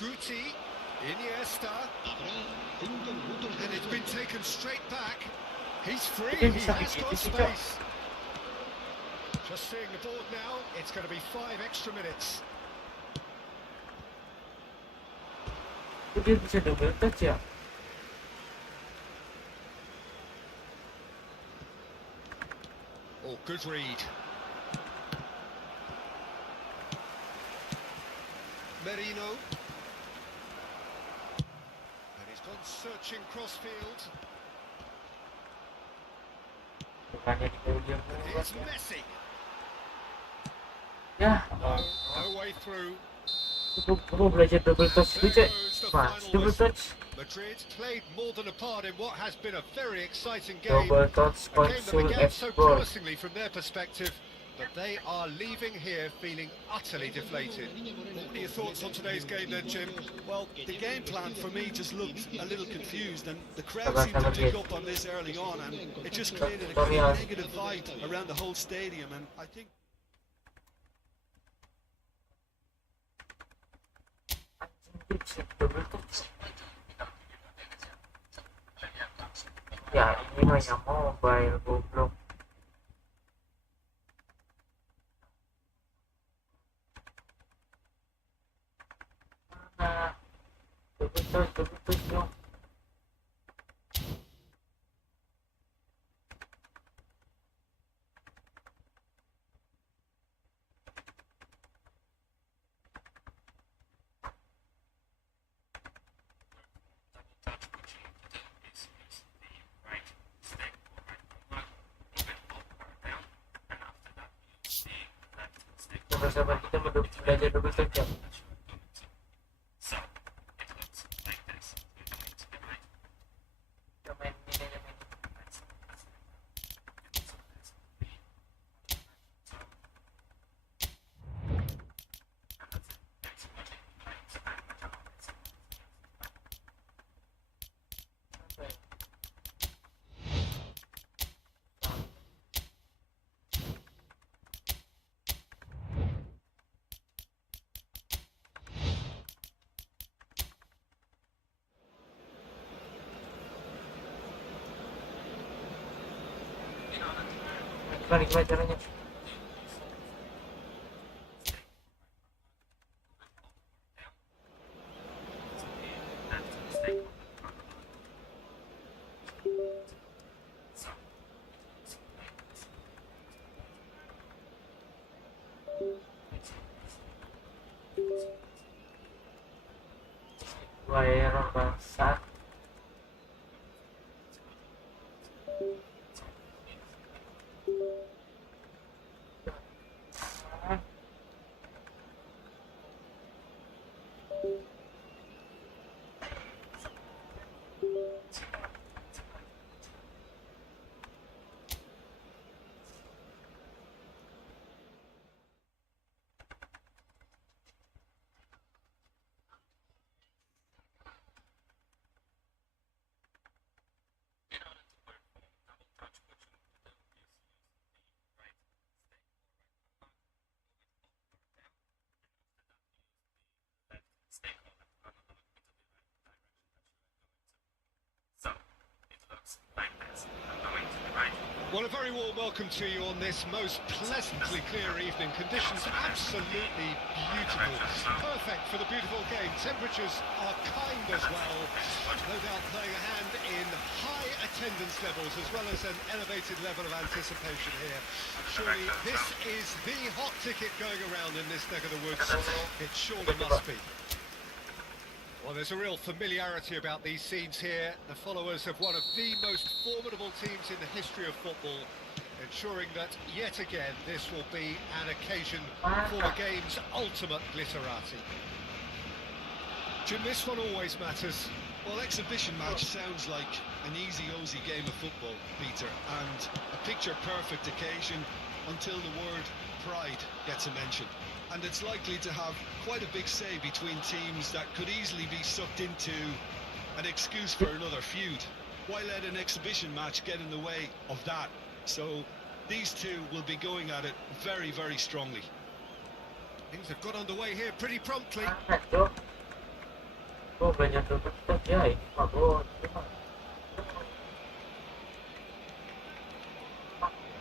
Guti, Iniesta, and it's been taken straight back. He's free, he has got space. Just seeing the board now, it's going to be 5 extra minutes. Dia bisa double touch ya. Oh, good read. Merino. And he's gone searching crossfield. Bukannya di ujung And dulu here's ya. Messi. Ya, No way through. gue belajar double touch dulu cek. Mas, double touch. Madrid played more than a part in what has been a very exciting game. Double touch A game that konsul began so Efootball. promisingly from their perspective, but they are leaving here feeling utterly deflated. What are your thoughts on today's game then, Jim? Well, the game plan for me just looked a little confused, and the crowd seemed to pick up on this early on, and it just created a kind of negative vibe around the whole stadium, and I think... Double touch. Ya, ini mah yang mobile goblok. Mana? Double touch dong. Sahabat kita belajar double touch ya. Kita main ini aja, main. Gimana caranya? Error bangsat. Well, a very warm welcome to you on this most pleasantly clear evening. Conditions absolutely beautiful. Perfect for the beautiful game. Temperatures are kind as well. No doubt playing a hand in high attendance levels as well as an elevated level of anticipation here. Surely this is the hot ticket going around in this neck of the woods. It surely must be. Well, there's a real familiarity about these scenes here. The followers of one of the most formidable teams in the history of football, ensuring that yet again this will be an occasion for the game's ultimate glitterati. Jim, this one always matters. Well, exhibition match sounds like an easy-ozy game of football, Peter, and a picture-perfect occasion until the word pride gets a mention. And it's likely to have quite a big say between teams that could easily be sucked into an excuse for another feud. Why let an exhibition match get in the way of that? So these two will be going at it very, very strongly. Things have got underway here pretty promptly. Gue belajar double touch ya, ini mah gue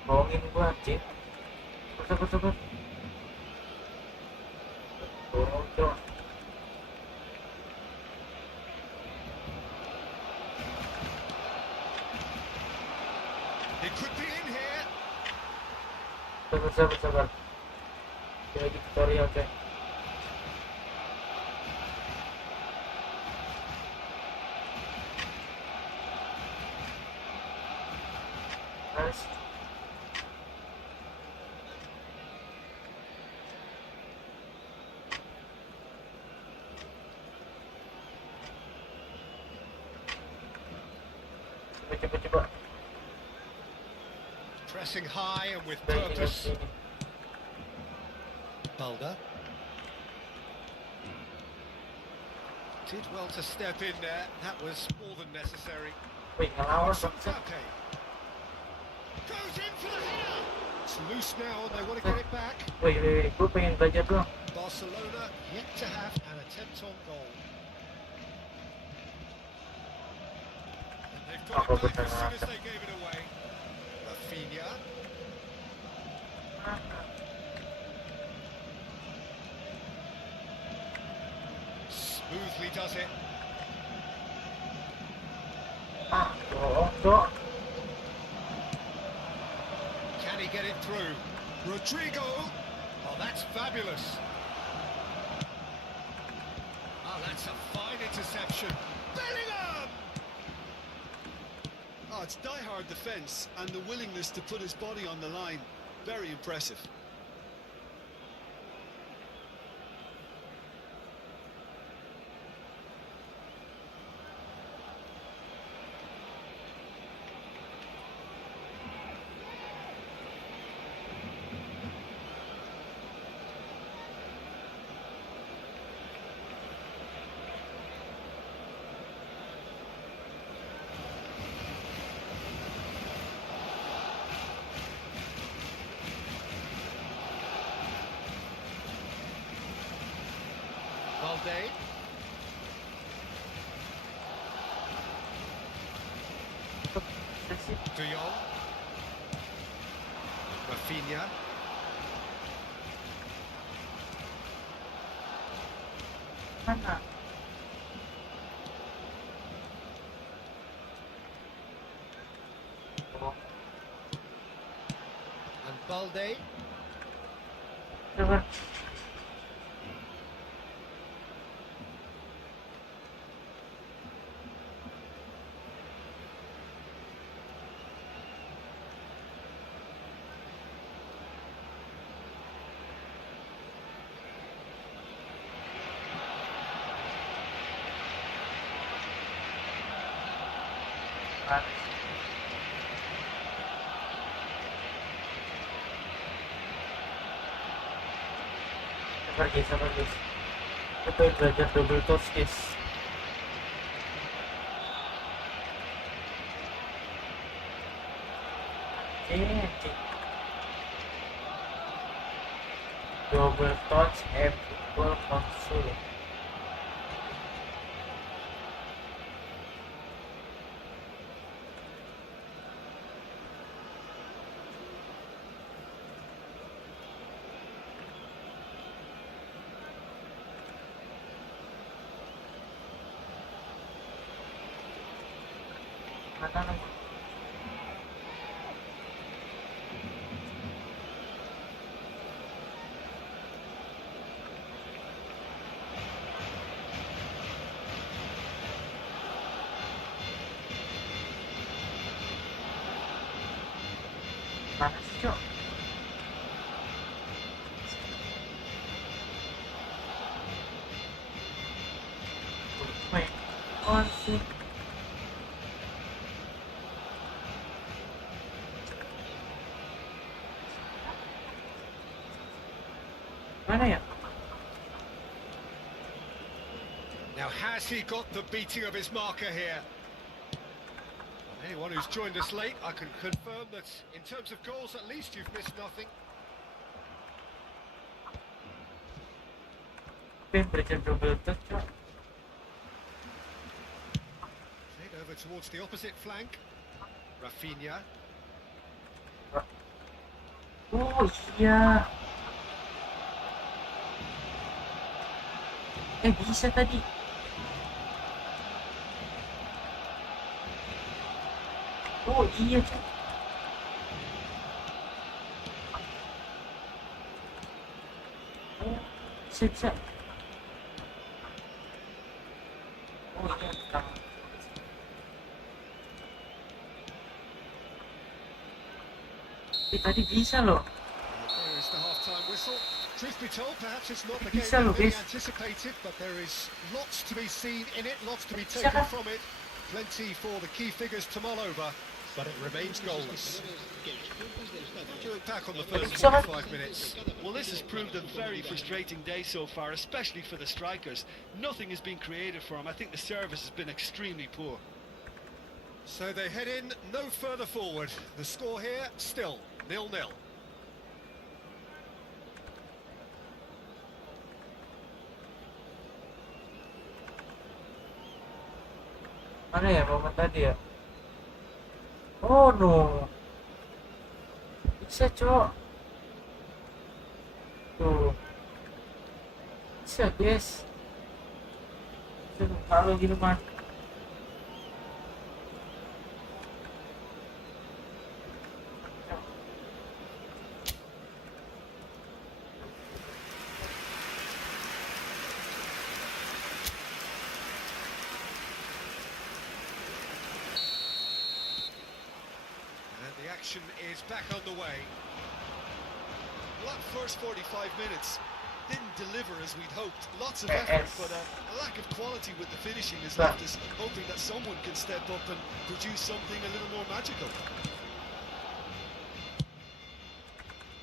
bohongin gue anjing. Sabar. Bocor. It could be in here. Sabar. Ini lagi tutorial coy. Nice. Coba. Pressing high and with purpose. Balda. Did well to step in there. That was more than necessary. Wih, ngelawan bangsa. Okay. Goes in for the header. It's loose now and they want to get it back. Wih, gue pengen belajar doang. Barcelona yet to have an attempt on goal. And they've got it back as soon as they gave it away. Rafinha. Smoothly does it. Cok. Can he get it through? Rodrigo. Oh, that's fabulous. Oh, that's a fine interception. Bellingham! Oh, it's die-hard defence and the willingness to put his body on the line. Very impressive. Balde. De Jong. Rafinha. Mana? And Balde. Coba. Sabar guys. Kita pengen belajar double touch guys. Double touch Efootball console. Mana lagi? Mana sih, Cok? Wait, oh sih. Mana ya? Now, has he got the beating of his marker here? Anyone who's joined us late, I can confirm that in terms of goals, at least you've missed nothing. Pengen belajar double touch, Cok. Played over towards the opposite flank. Rafinha. Oh iya. Bisa tadi. Oh iya, Cok. bisa. Oh ini ada. Tadi bisa loh. There is the half-time whistle. Truth be told, perhaps it's not the game Bisa loh, that many guys. anticipated, but there is lots to be seen in it, lots to be Bisa taken kan? from it. Plenty for the key figures to mull over, but it remains goalless. What do you look back on the first Bisa kan? 45 minutes? Well, this has proved a very frustrating day so far, especially for the strikers. Nothing has been created for them. I think the service has been extremely poor. So they head in no further forward. The score here still 0-0. Mana ya momen tadi ya? Oh no. Bisa cok. Tuh. Bisa guys. Kalau gini mah. And the action is back underway. Well, that first 45 minutes didn't deliver as we'd hoped. Lots of effort, but a lack of quality with the finishing has left us hoping that someone can step up and produce something a little more magical.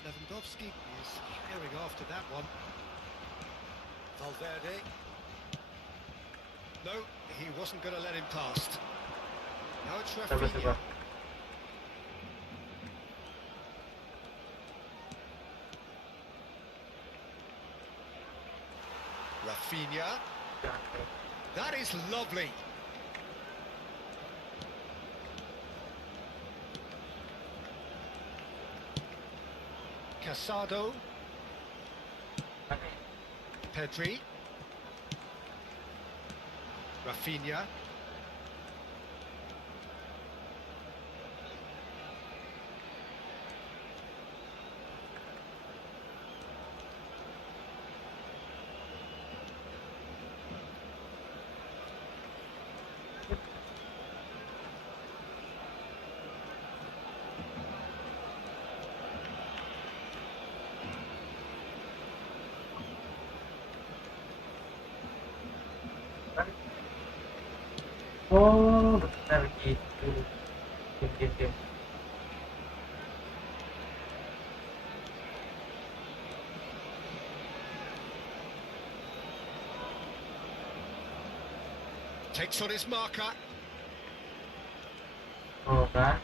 Lewandowski is carrying after that one. Valverde. No, he wasn't going to let him past. Now it's Rafinha. Rafinha. That is lovely. Casado. Pedri. Rafinha. Oh, benar gitu. Game. Takes on his marker. Oh kan?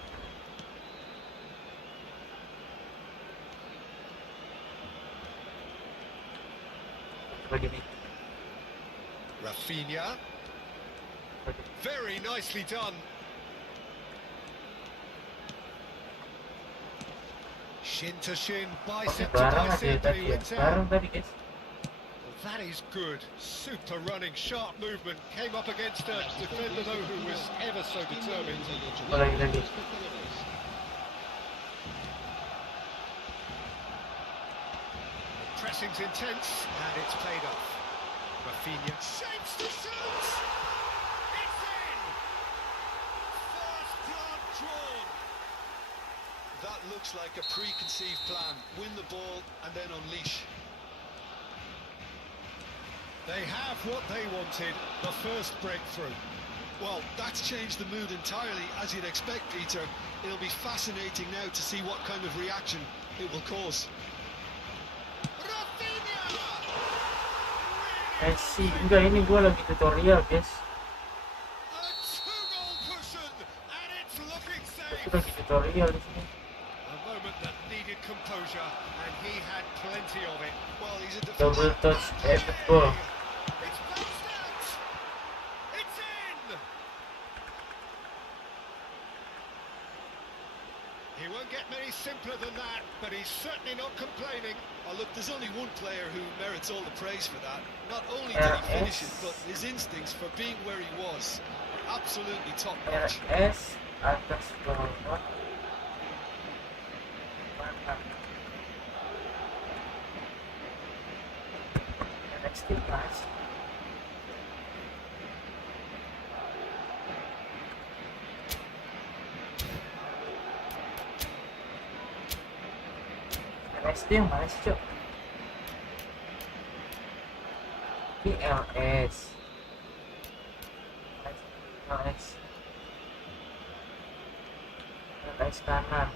Begini. Rafinha. Very nicely done. Shin to shin, bicep to Barang aja bicep, and tadi he ya. wins Barang out. tadi guys. That is good. Super running, sharp movement. Came up against a defender though who was ever so determined. Apalagi tadi. Pressing's intense, and it's paid off. Rafinha shapes to shoot. It's in. First blood drawn. That looks like a preconceived plan. Win the ball and then unleash. They have what they wanted, the first breakthrough. Well, that's changed the mood entirely, as you'd expect, Peter. It'll be fascinating now to see what kind of reaction it will cause. Rafinha! Sih, enggak ini gue lagi tutorial guys. A two-goal cushion, and it's looking safe. Itu lagi tutorial di sini. A moment that needed composure, and he had plenty of it. Well, he's a Double defender. touch Efootball. It's bounced out. It's in. He won't get many simpler than that, but he's certainly not complaining. Oh, look, there's only one player who merits all the praise for that. Not only did he finish it, but his instincts for being where he was. Absolutely top notch. RS atas bawah. Mantap. next timnas. LSD yang mana sih, Cok? LS kanan.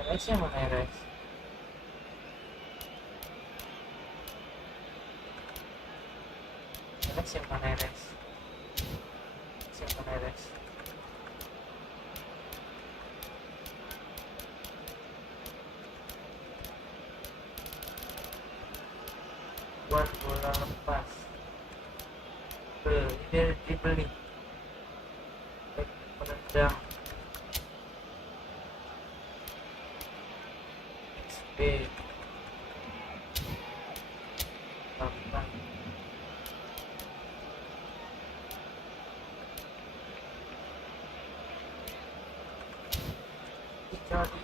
LS yang mana LS? LS yang mana LS? Yang mana LS? Buat bola lepas. Ini dibeli. Penendang. XP. Rampant. Jadi.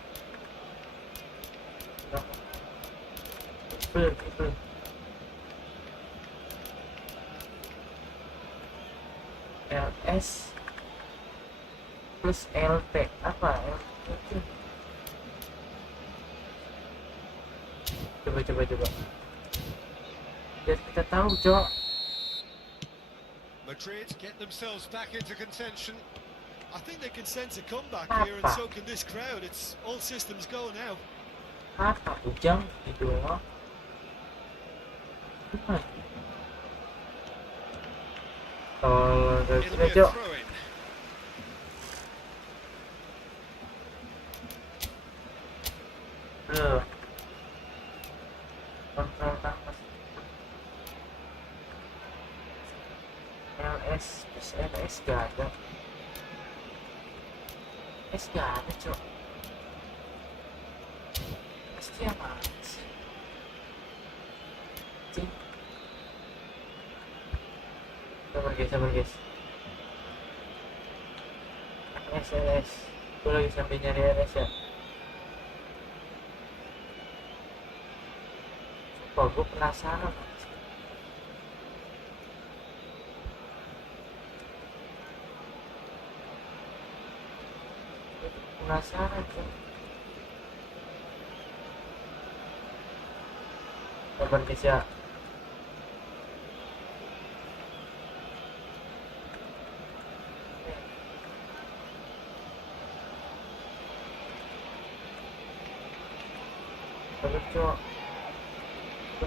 Triple. LS plus LT apa LT? Coba biar kita tahu, Cok. Madrid get themselves back into contention. I think they can sense a comeback here, and so can this crowd. It's all systems go now. Apa Ujang gitu loh. Kalau It'll be a Cok. throw in. Kontrol tanpa LS gak ada. S gak ada, Cok. Pasti yang mana sih? Cing. Sabar guys. LS. Gue lagi sambil nyari LS ya. Sumpah gue penasaran. Tuh. Sabar guys ya. Sabar, Cok.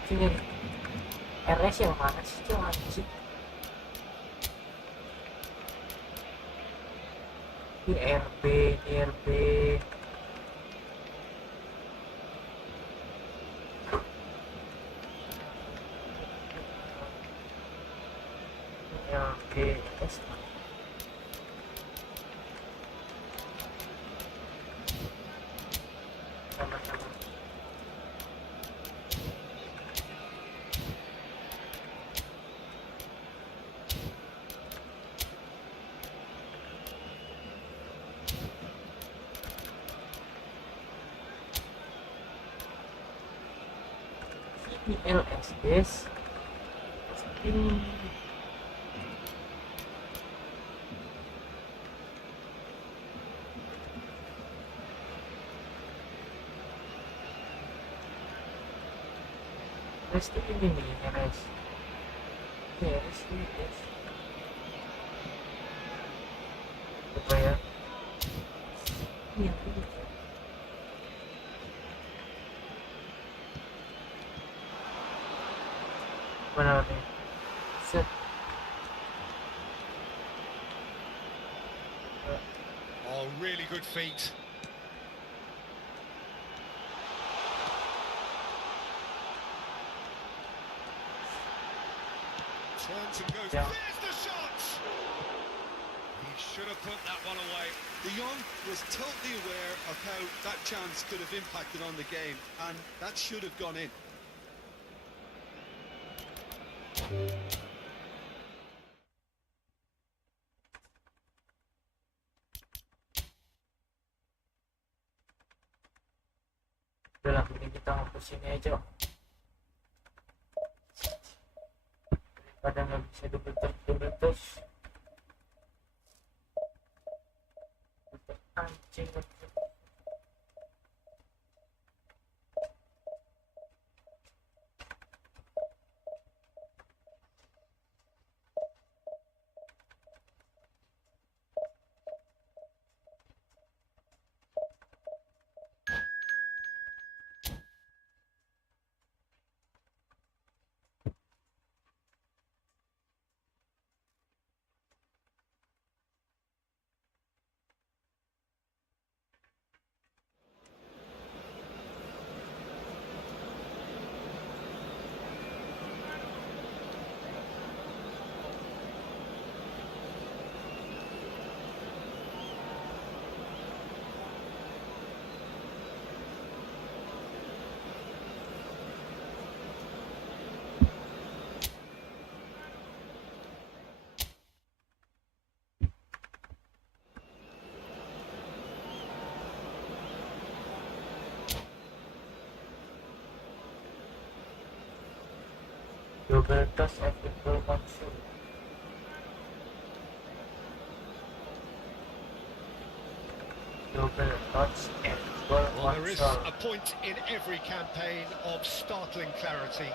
Ini RS yang mana sih, Cok? Anjing. Ini RB. LGS. Sama-sama. Ini LS, guys. Pasti ini nih, guys. Yes. Coba ya. Ini. Mana nih? Set. Oh, really good feet. Turns and goes. Yeah. There's the shot! He should have put that one away. De Jong was totally aware of how that chance could have impacted on the game, and that should have gone in. Udah lah, ini kita hapus ini aja. pada nggak bisa double touch anjing. Double touch Efootball console. Double touch Efootball Well, there is console. a point in every campaign of startling clarity.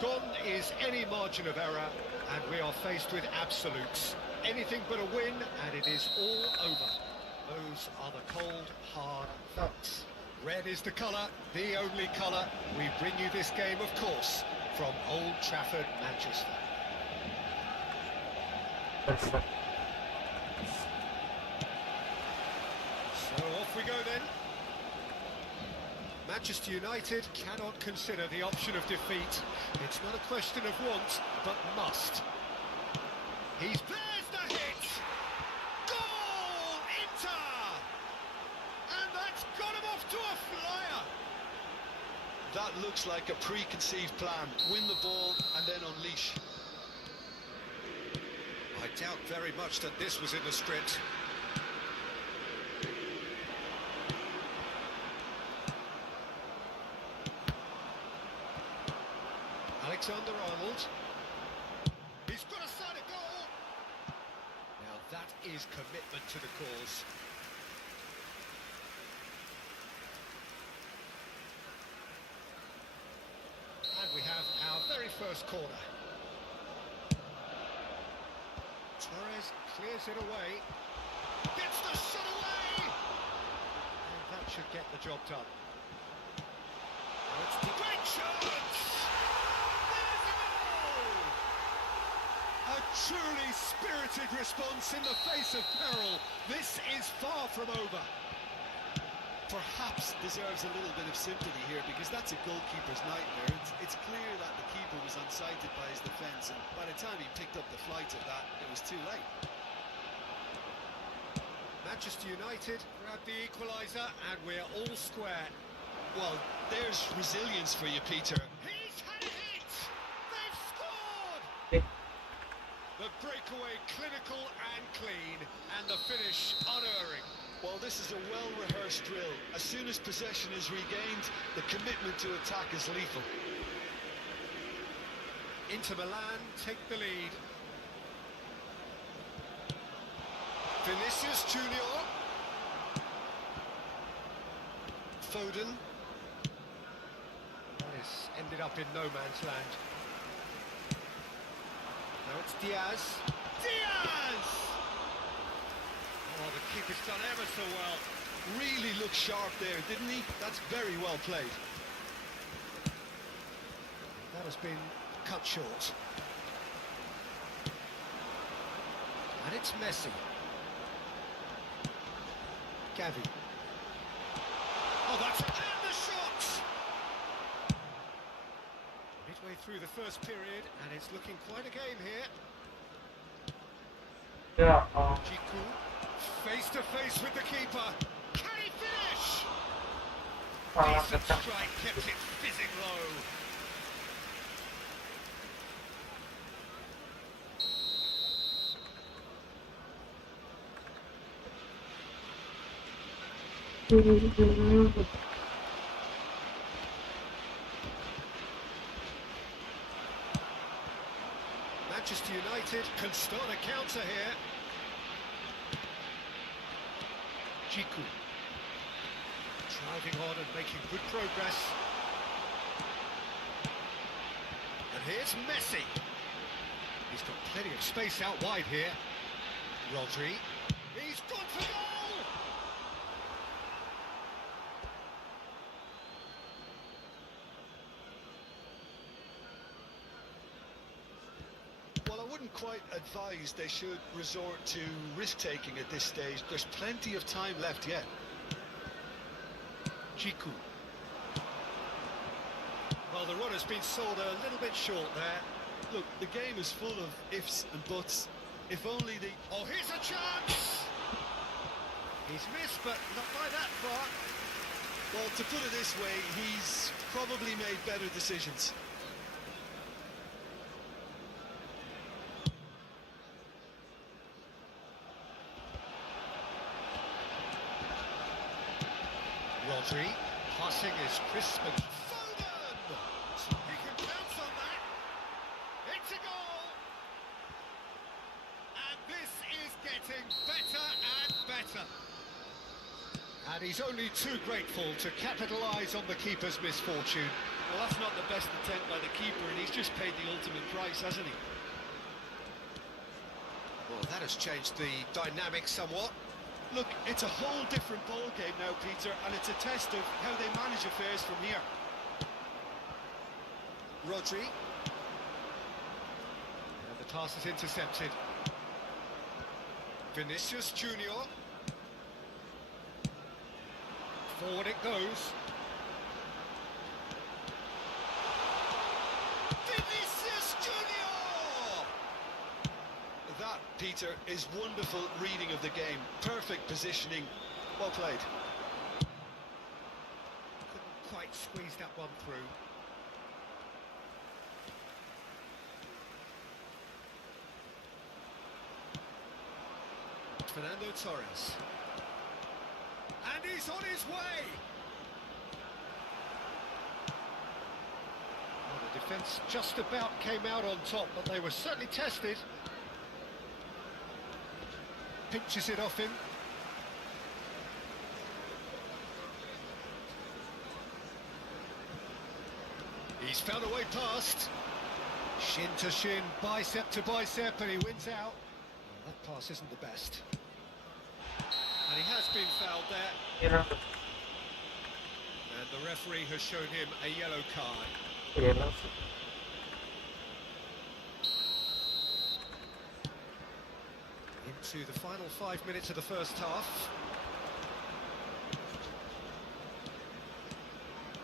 Gone is any margin of error, and we are faced with absolutes. Anything but a win, and it is all over. Those are the cold, hard facts. Red is the colour, the only colour. We bring you this game, of course, from Old Trafford, Manchester. So off we go then. Manchester United cannot consider the option of defeat. It's not a question of want, but must. There's the hit! Goal! Inter! And that's got him off to a flyer! That looks like a preconceived plan. Win the ball and then unleash. I doubt very much that this was in the script. Alexander-Arnold. He's got a side of goal! Now that is commitment to the cause. And we have our very first corner. Torres clears it away. Gets the shot away! And that should get the job done. Now it's the great chance! There's a goal! A truly spirited response in the face of peril. This is far from over. Perhaps deserves a little bit of sympathy here, because that's a goalkeeper's nightmare. It's clear that the keeper was unsighted by his defence, and by the time he picked up the flight of that, it was too late. Manchester United grab the equaliser, and we're all square. Well, there's resilience for you, Peter. He's had a hit! They've scored! The breakaway clinical and clean, and the finish unerring. Well, this is a well-rehearsed drill. As soon as possession is regained, the commitment to attack is lethal. Inter Milan take the lead. Vinicius Junior. Foden. This ended up in no man's land. Now it's Diaz. Diaz! Oh, the keeper's done ever so well. Really looked sharp there, didn't he? That's very well played. That has been cut short. And it's Messi. Gavi. Oh, that's... And the shot! Midway through the first period, and it's looking quite a game here. Yeah, Jiku, face to face with the keeper. Can he finish? Decent strike, kept it fizzing low. United can start a counter here. Jiku. Driving on and making good progress. And here's Messi. He's got plenty of space out wide here. Rodri. He's gone for goal! Well, I wouldn't quite advise they should resort to risk-taking at this stage. There's plenty of time left yet. Jiku. Well, the run has been sold a little bit short there. Look, the game is full of ifs and buts. If only the... Oh, here's a chance! He's missed, but not by that far. Well, to put it this way, he's probably made better decisions. Rodri, passing is crisp and Foden! He can pounce on that. It's a goal! And this is getting better and better. And he's only too grateful to capitalise on the keeper's misfortune. Well, that's not the best attempt by the keeper, and he's just paid the ultimate price, hasn't he? Well, that has changed the dynamic somewhat. Look, it's a whole different ball game now, Peter, and it's a test of how they manage affairs from here. Rodri. And the pass is intercepted. Vinicius Junior. Forward it goes. Vinicius Junior! That, Peter, is wonderful reading of the game. Perfect positioning. Well played. Couldn't quite squeeze that one through. Fernando Torres. And he's on his way! Well, the defence just about came out on top, but they were certainly tested. Pinches it off him. He's found a way past. Shin to shin, bicep to bicep, and he wins out. Well, that pass isn't the best. And he has been fouled there. Yellow. And the referee has shown him a yellow card. Yellow. Into the final 5 minutes of the first half.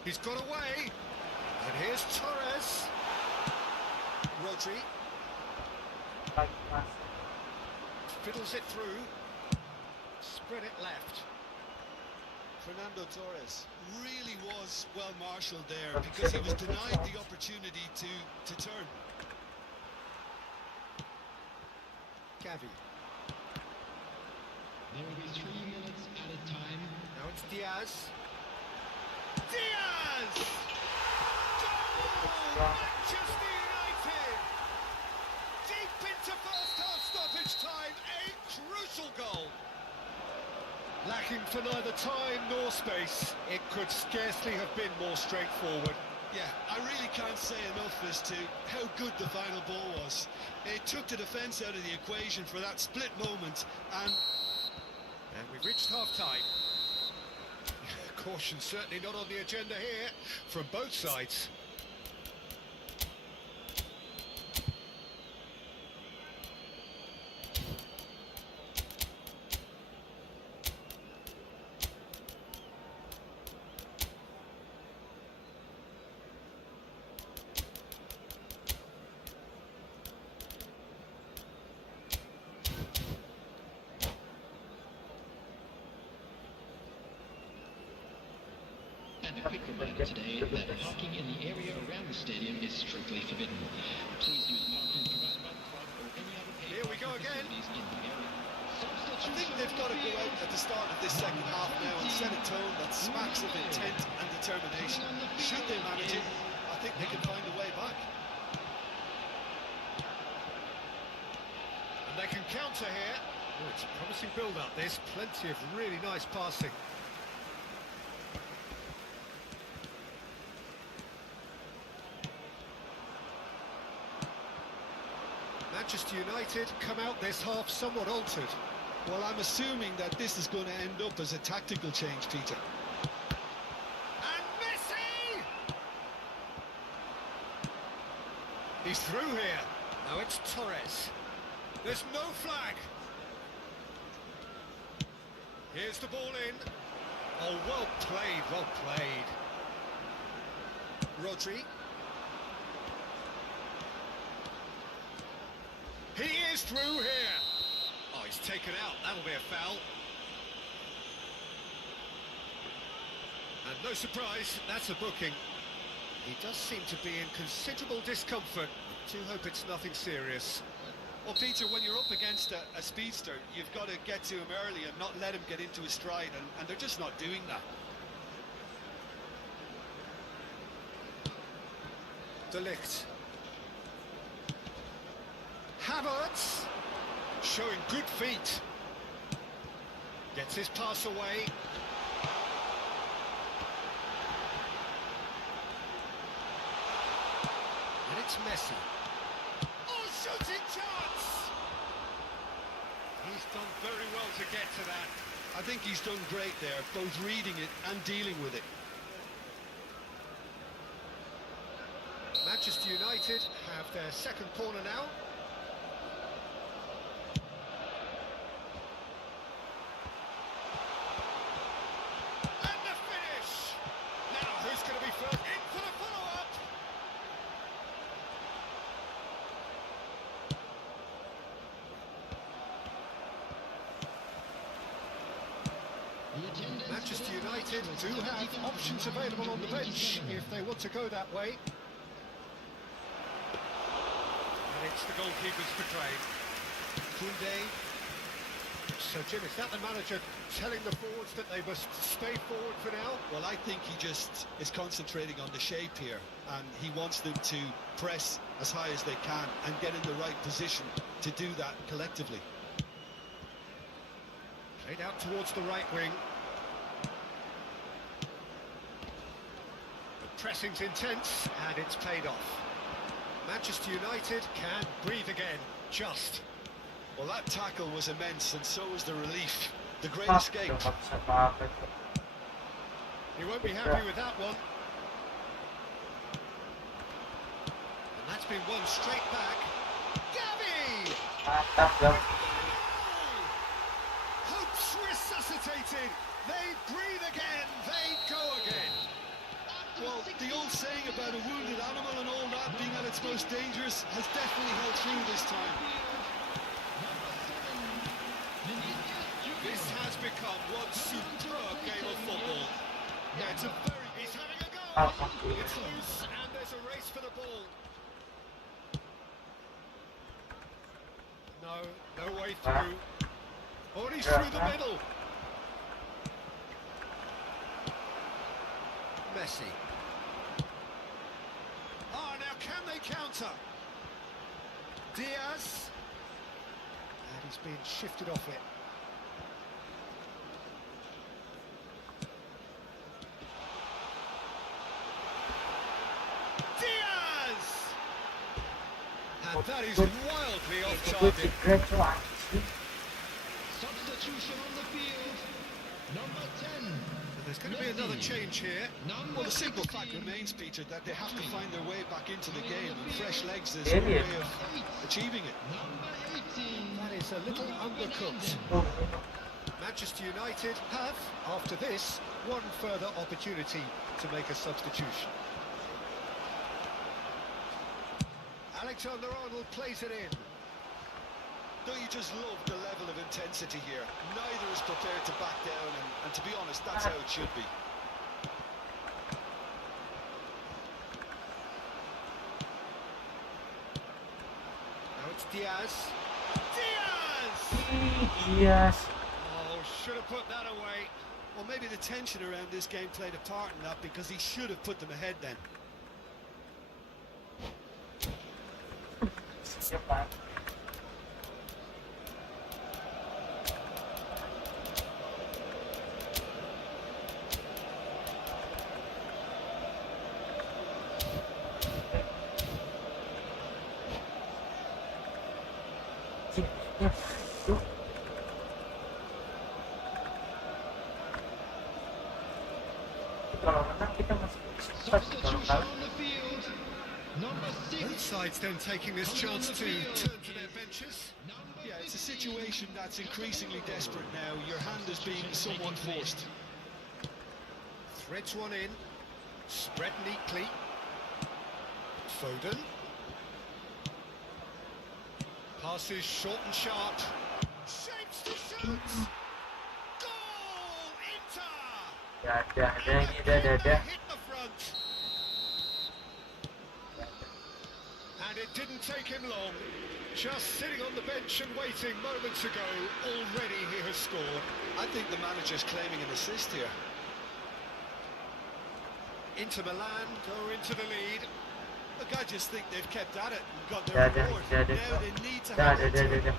He's got away. And here's Torres. Rodri. Like pass. Fiddles it through. Spread it left. Fernando Torres really was well marshalled there because he was denied the opportunity to turn. Gavi. There will be 3 minutes at a time. Now it's Diaz. Diaz! Goal! Manchester United! Deep into first half stoppage time, a crucial goal. Lacking for neither time nor space, it could scarcely have been more straightforward. Yeah, I really can't say enough as to how good the final ball was. It took the defence out of the equation for that split moment, and we've reached half-time. Caution certainly not on the agenda here from both sides. And a quick reminder today that parking in the area around the stadium is strictly forbidden. Please use parking provided by the club or any other paid Here we go parking again. facilities in the area. I think they've got to go out at the start of this second half now and set a tone that smacks of intent and determination. Should they manage it, I think they can find a way back. And they can counter here. Oh, it's a promising build-up, this. Plenty of really nice passing. Manchester United come out this half somewhat altered. Well, I'm assuming that this is going to end up as a tactical change, Peter. And Messi! He's through here. Now it's Torres. There's no flag. Here's the ball in. Oh, well played, well played. Rodri. He is through here. Oh, he's taken out. That'll be a foul. And no surprise, that's a booking. He does seem to be in considerable discomfort. I do hope it's nothing serious. Well, Peter, when you're up against a speedster, you've got to get to him early and not let him get into his stride, and they're just not doing that. De Ligt. Havertz, showing good feet. Gets his pass away. And it's Messi. Oh, shooting chance! He's done very well to get to that. I think he's done great there, both reading it and dealing with it. Manchester United have their second corner now. And the finish! Now, who's going to be first? In for the follow-up! Manchester United do have options available on the bench if they want to go that way. And it's the goalkeeper's betrayed. Koundé. So, Jim, is that the manager telling the forwards that they must stay forward for now? Well, I think he just is concentrating on the shape here, and he wants them to press as high as they can and get in the right position to do that collectively. Played out towards the right wing. The pressing's intense, and it's paid off. Manchester United can breathe again, just. Well, that tackle was immense, and so was the relief. The great escape. He won't be happy with that one. And that's been won straight back. Gavi! Hope's resuscitated. They breathe again. They go again. Well, the old saying about a wounded animal and all that being at its most dangerous has definitely held true this time. This has become one superb game of football. Yeah, it's a very... He's having a go! It's loose, and there's a race for the ball. No way through. Oh, and he's through the middle. Messi. Oh, now can they counter? Diaz. And he's been shifted off it. And that is wildly off target. Substitution on the field. Number 10. And there's going to be another change here. Well, the simple fact remains, Peter, that they have to find their way back into the game, and fresh legs is a way of achieving it. Number 18. That is a little undercooked. Manchester United have, after this, one further opportunity to make a substitution. Alexander-Arnold plays it in. Don't you just love the level of intensity here? Neither is prepared to back down, and to be honest, that's how it should be. Now it's Diaz. Diaz! Yes. Oh, should have put that away. Well, maybe the tension around this game played a part in that, because he should have put them ahead then. Yuh. Kalau menang kita masih cepat, kalau Substitution kalah on the field. Number 6. Both sides then taking this chance to turn to their benches. Yeah, it's a situation that's increasingly desperate now. Your hand is being somewhat forced. Threads one in, spread neatly. Foden. Passes short and sharp. Shapes to shoot. Goal! Inter! ada Hit the front. And it didn't take him long. Just sitting on the bench and waiting moments ago, already he has scored. I think the manager's claiming an assist here. Inter Milan go into the lead. Look, I just think they've kept at it and got their reward. Now they need to have it. ada.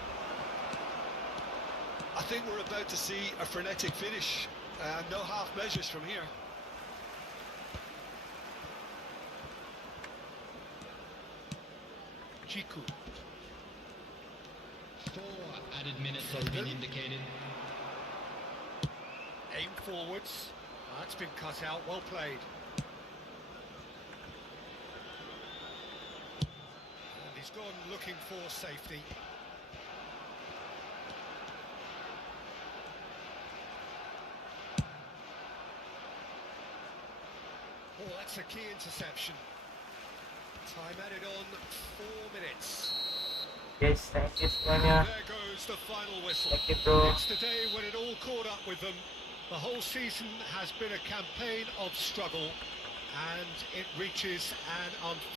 I think we're about to see a frenetic finish. No half measures from here. Jiku. 4 added minutes have been indicated. Aim forwards. That's been cut out, well played. And he's gone looking for safety. Oh, that's a key interception. Time added on 4 minutes. Guys, thank you semuanya. There goes the final whistle. Thank you, bro. It's the day when it all caught up with them. The whole season has been a campaign of struggle, and it reaches an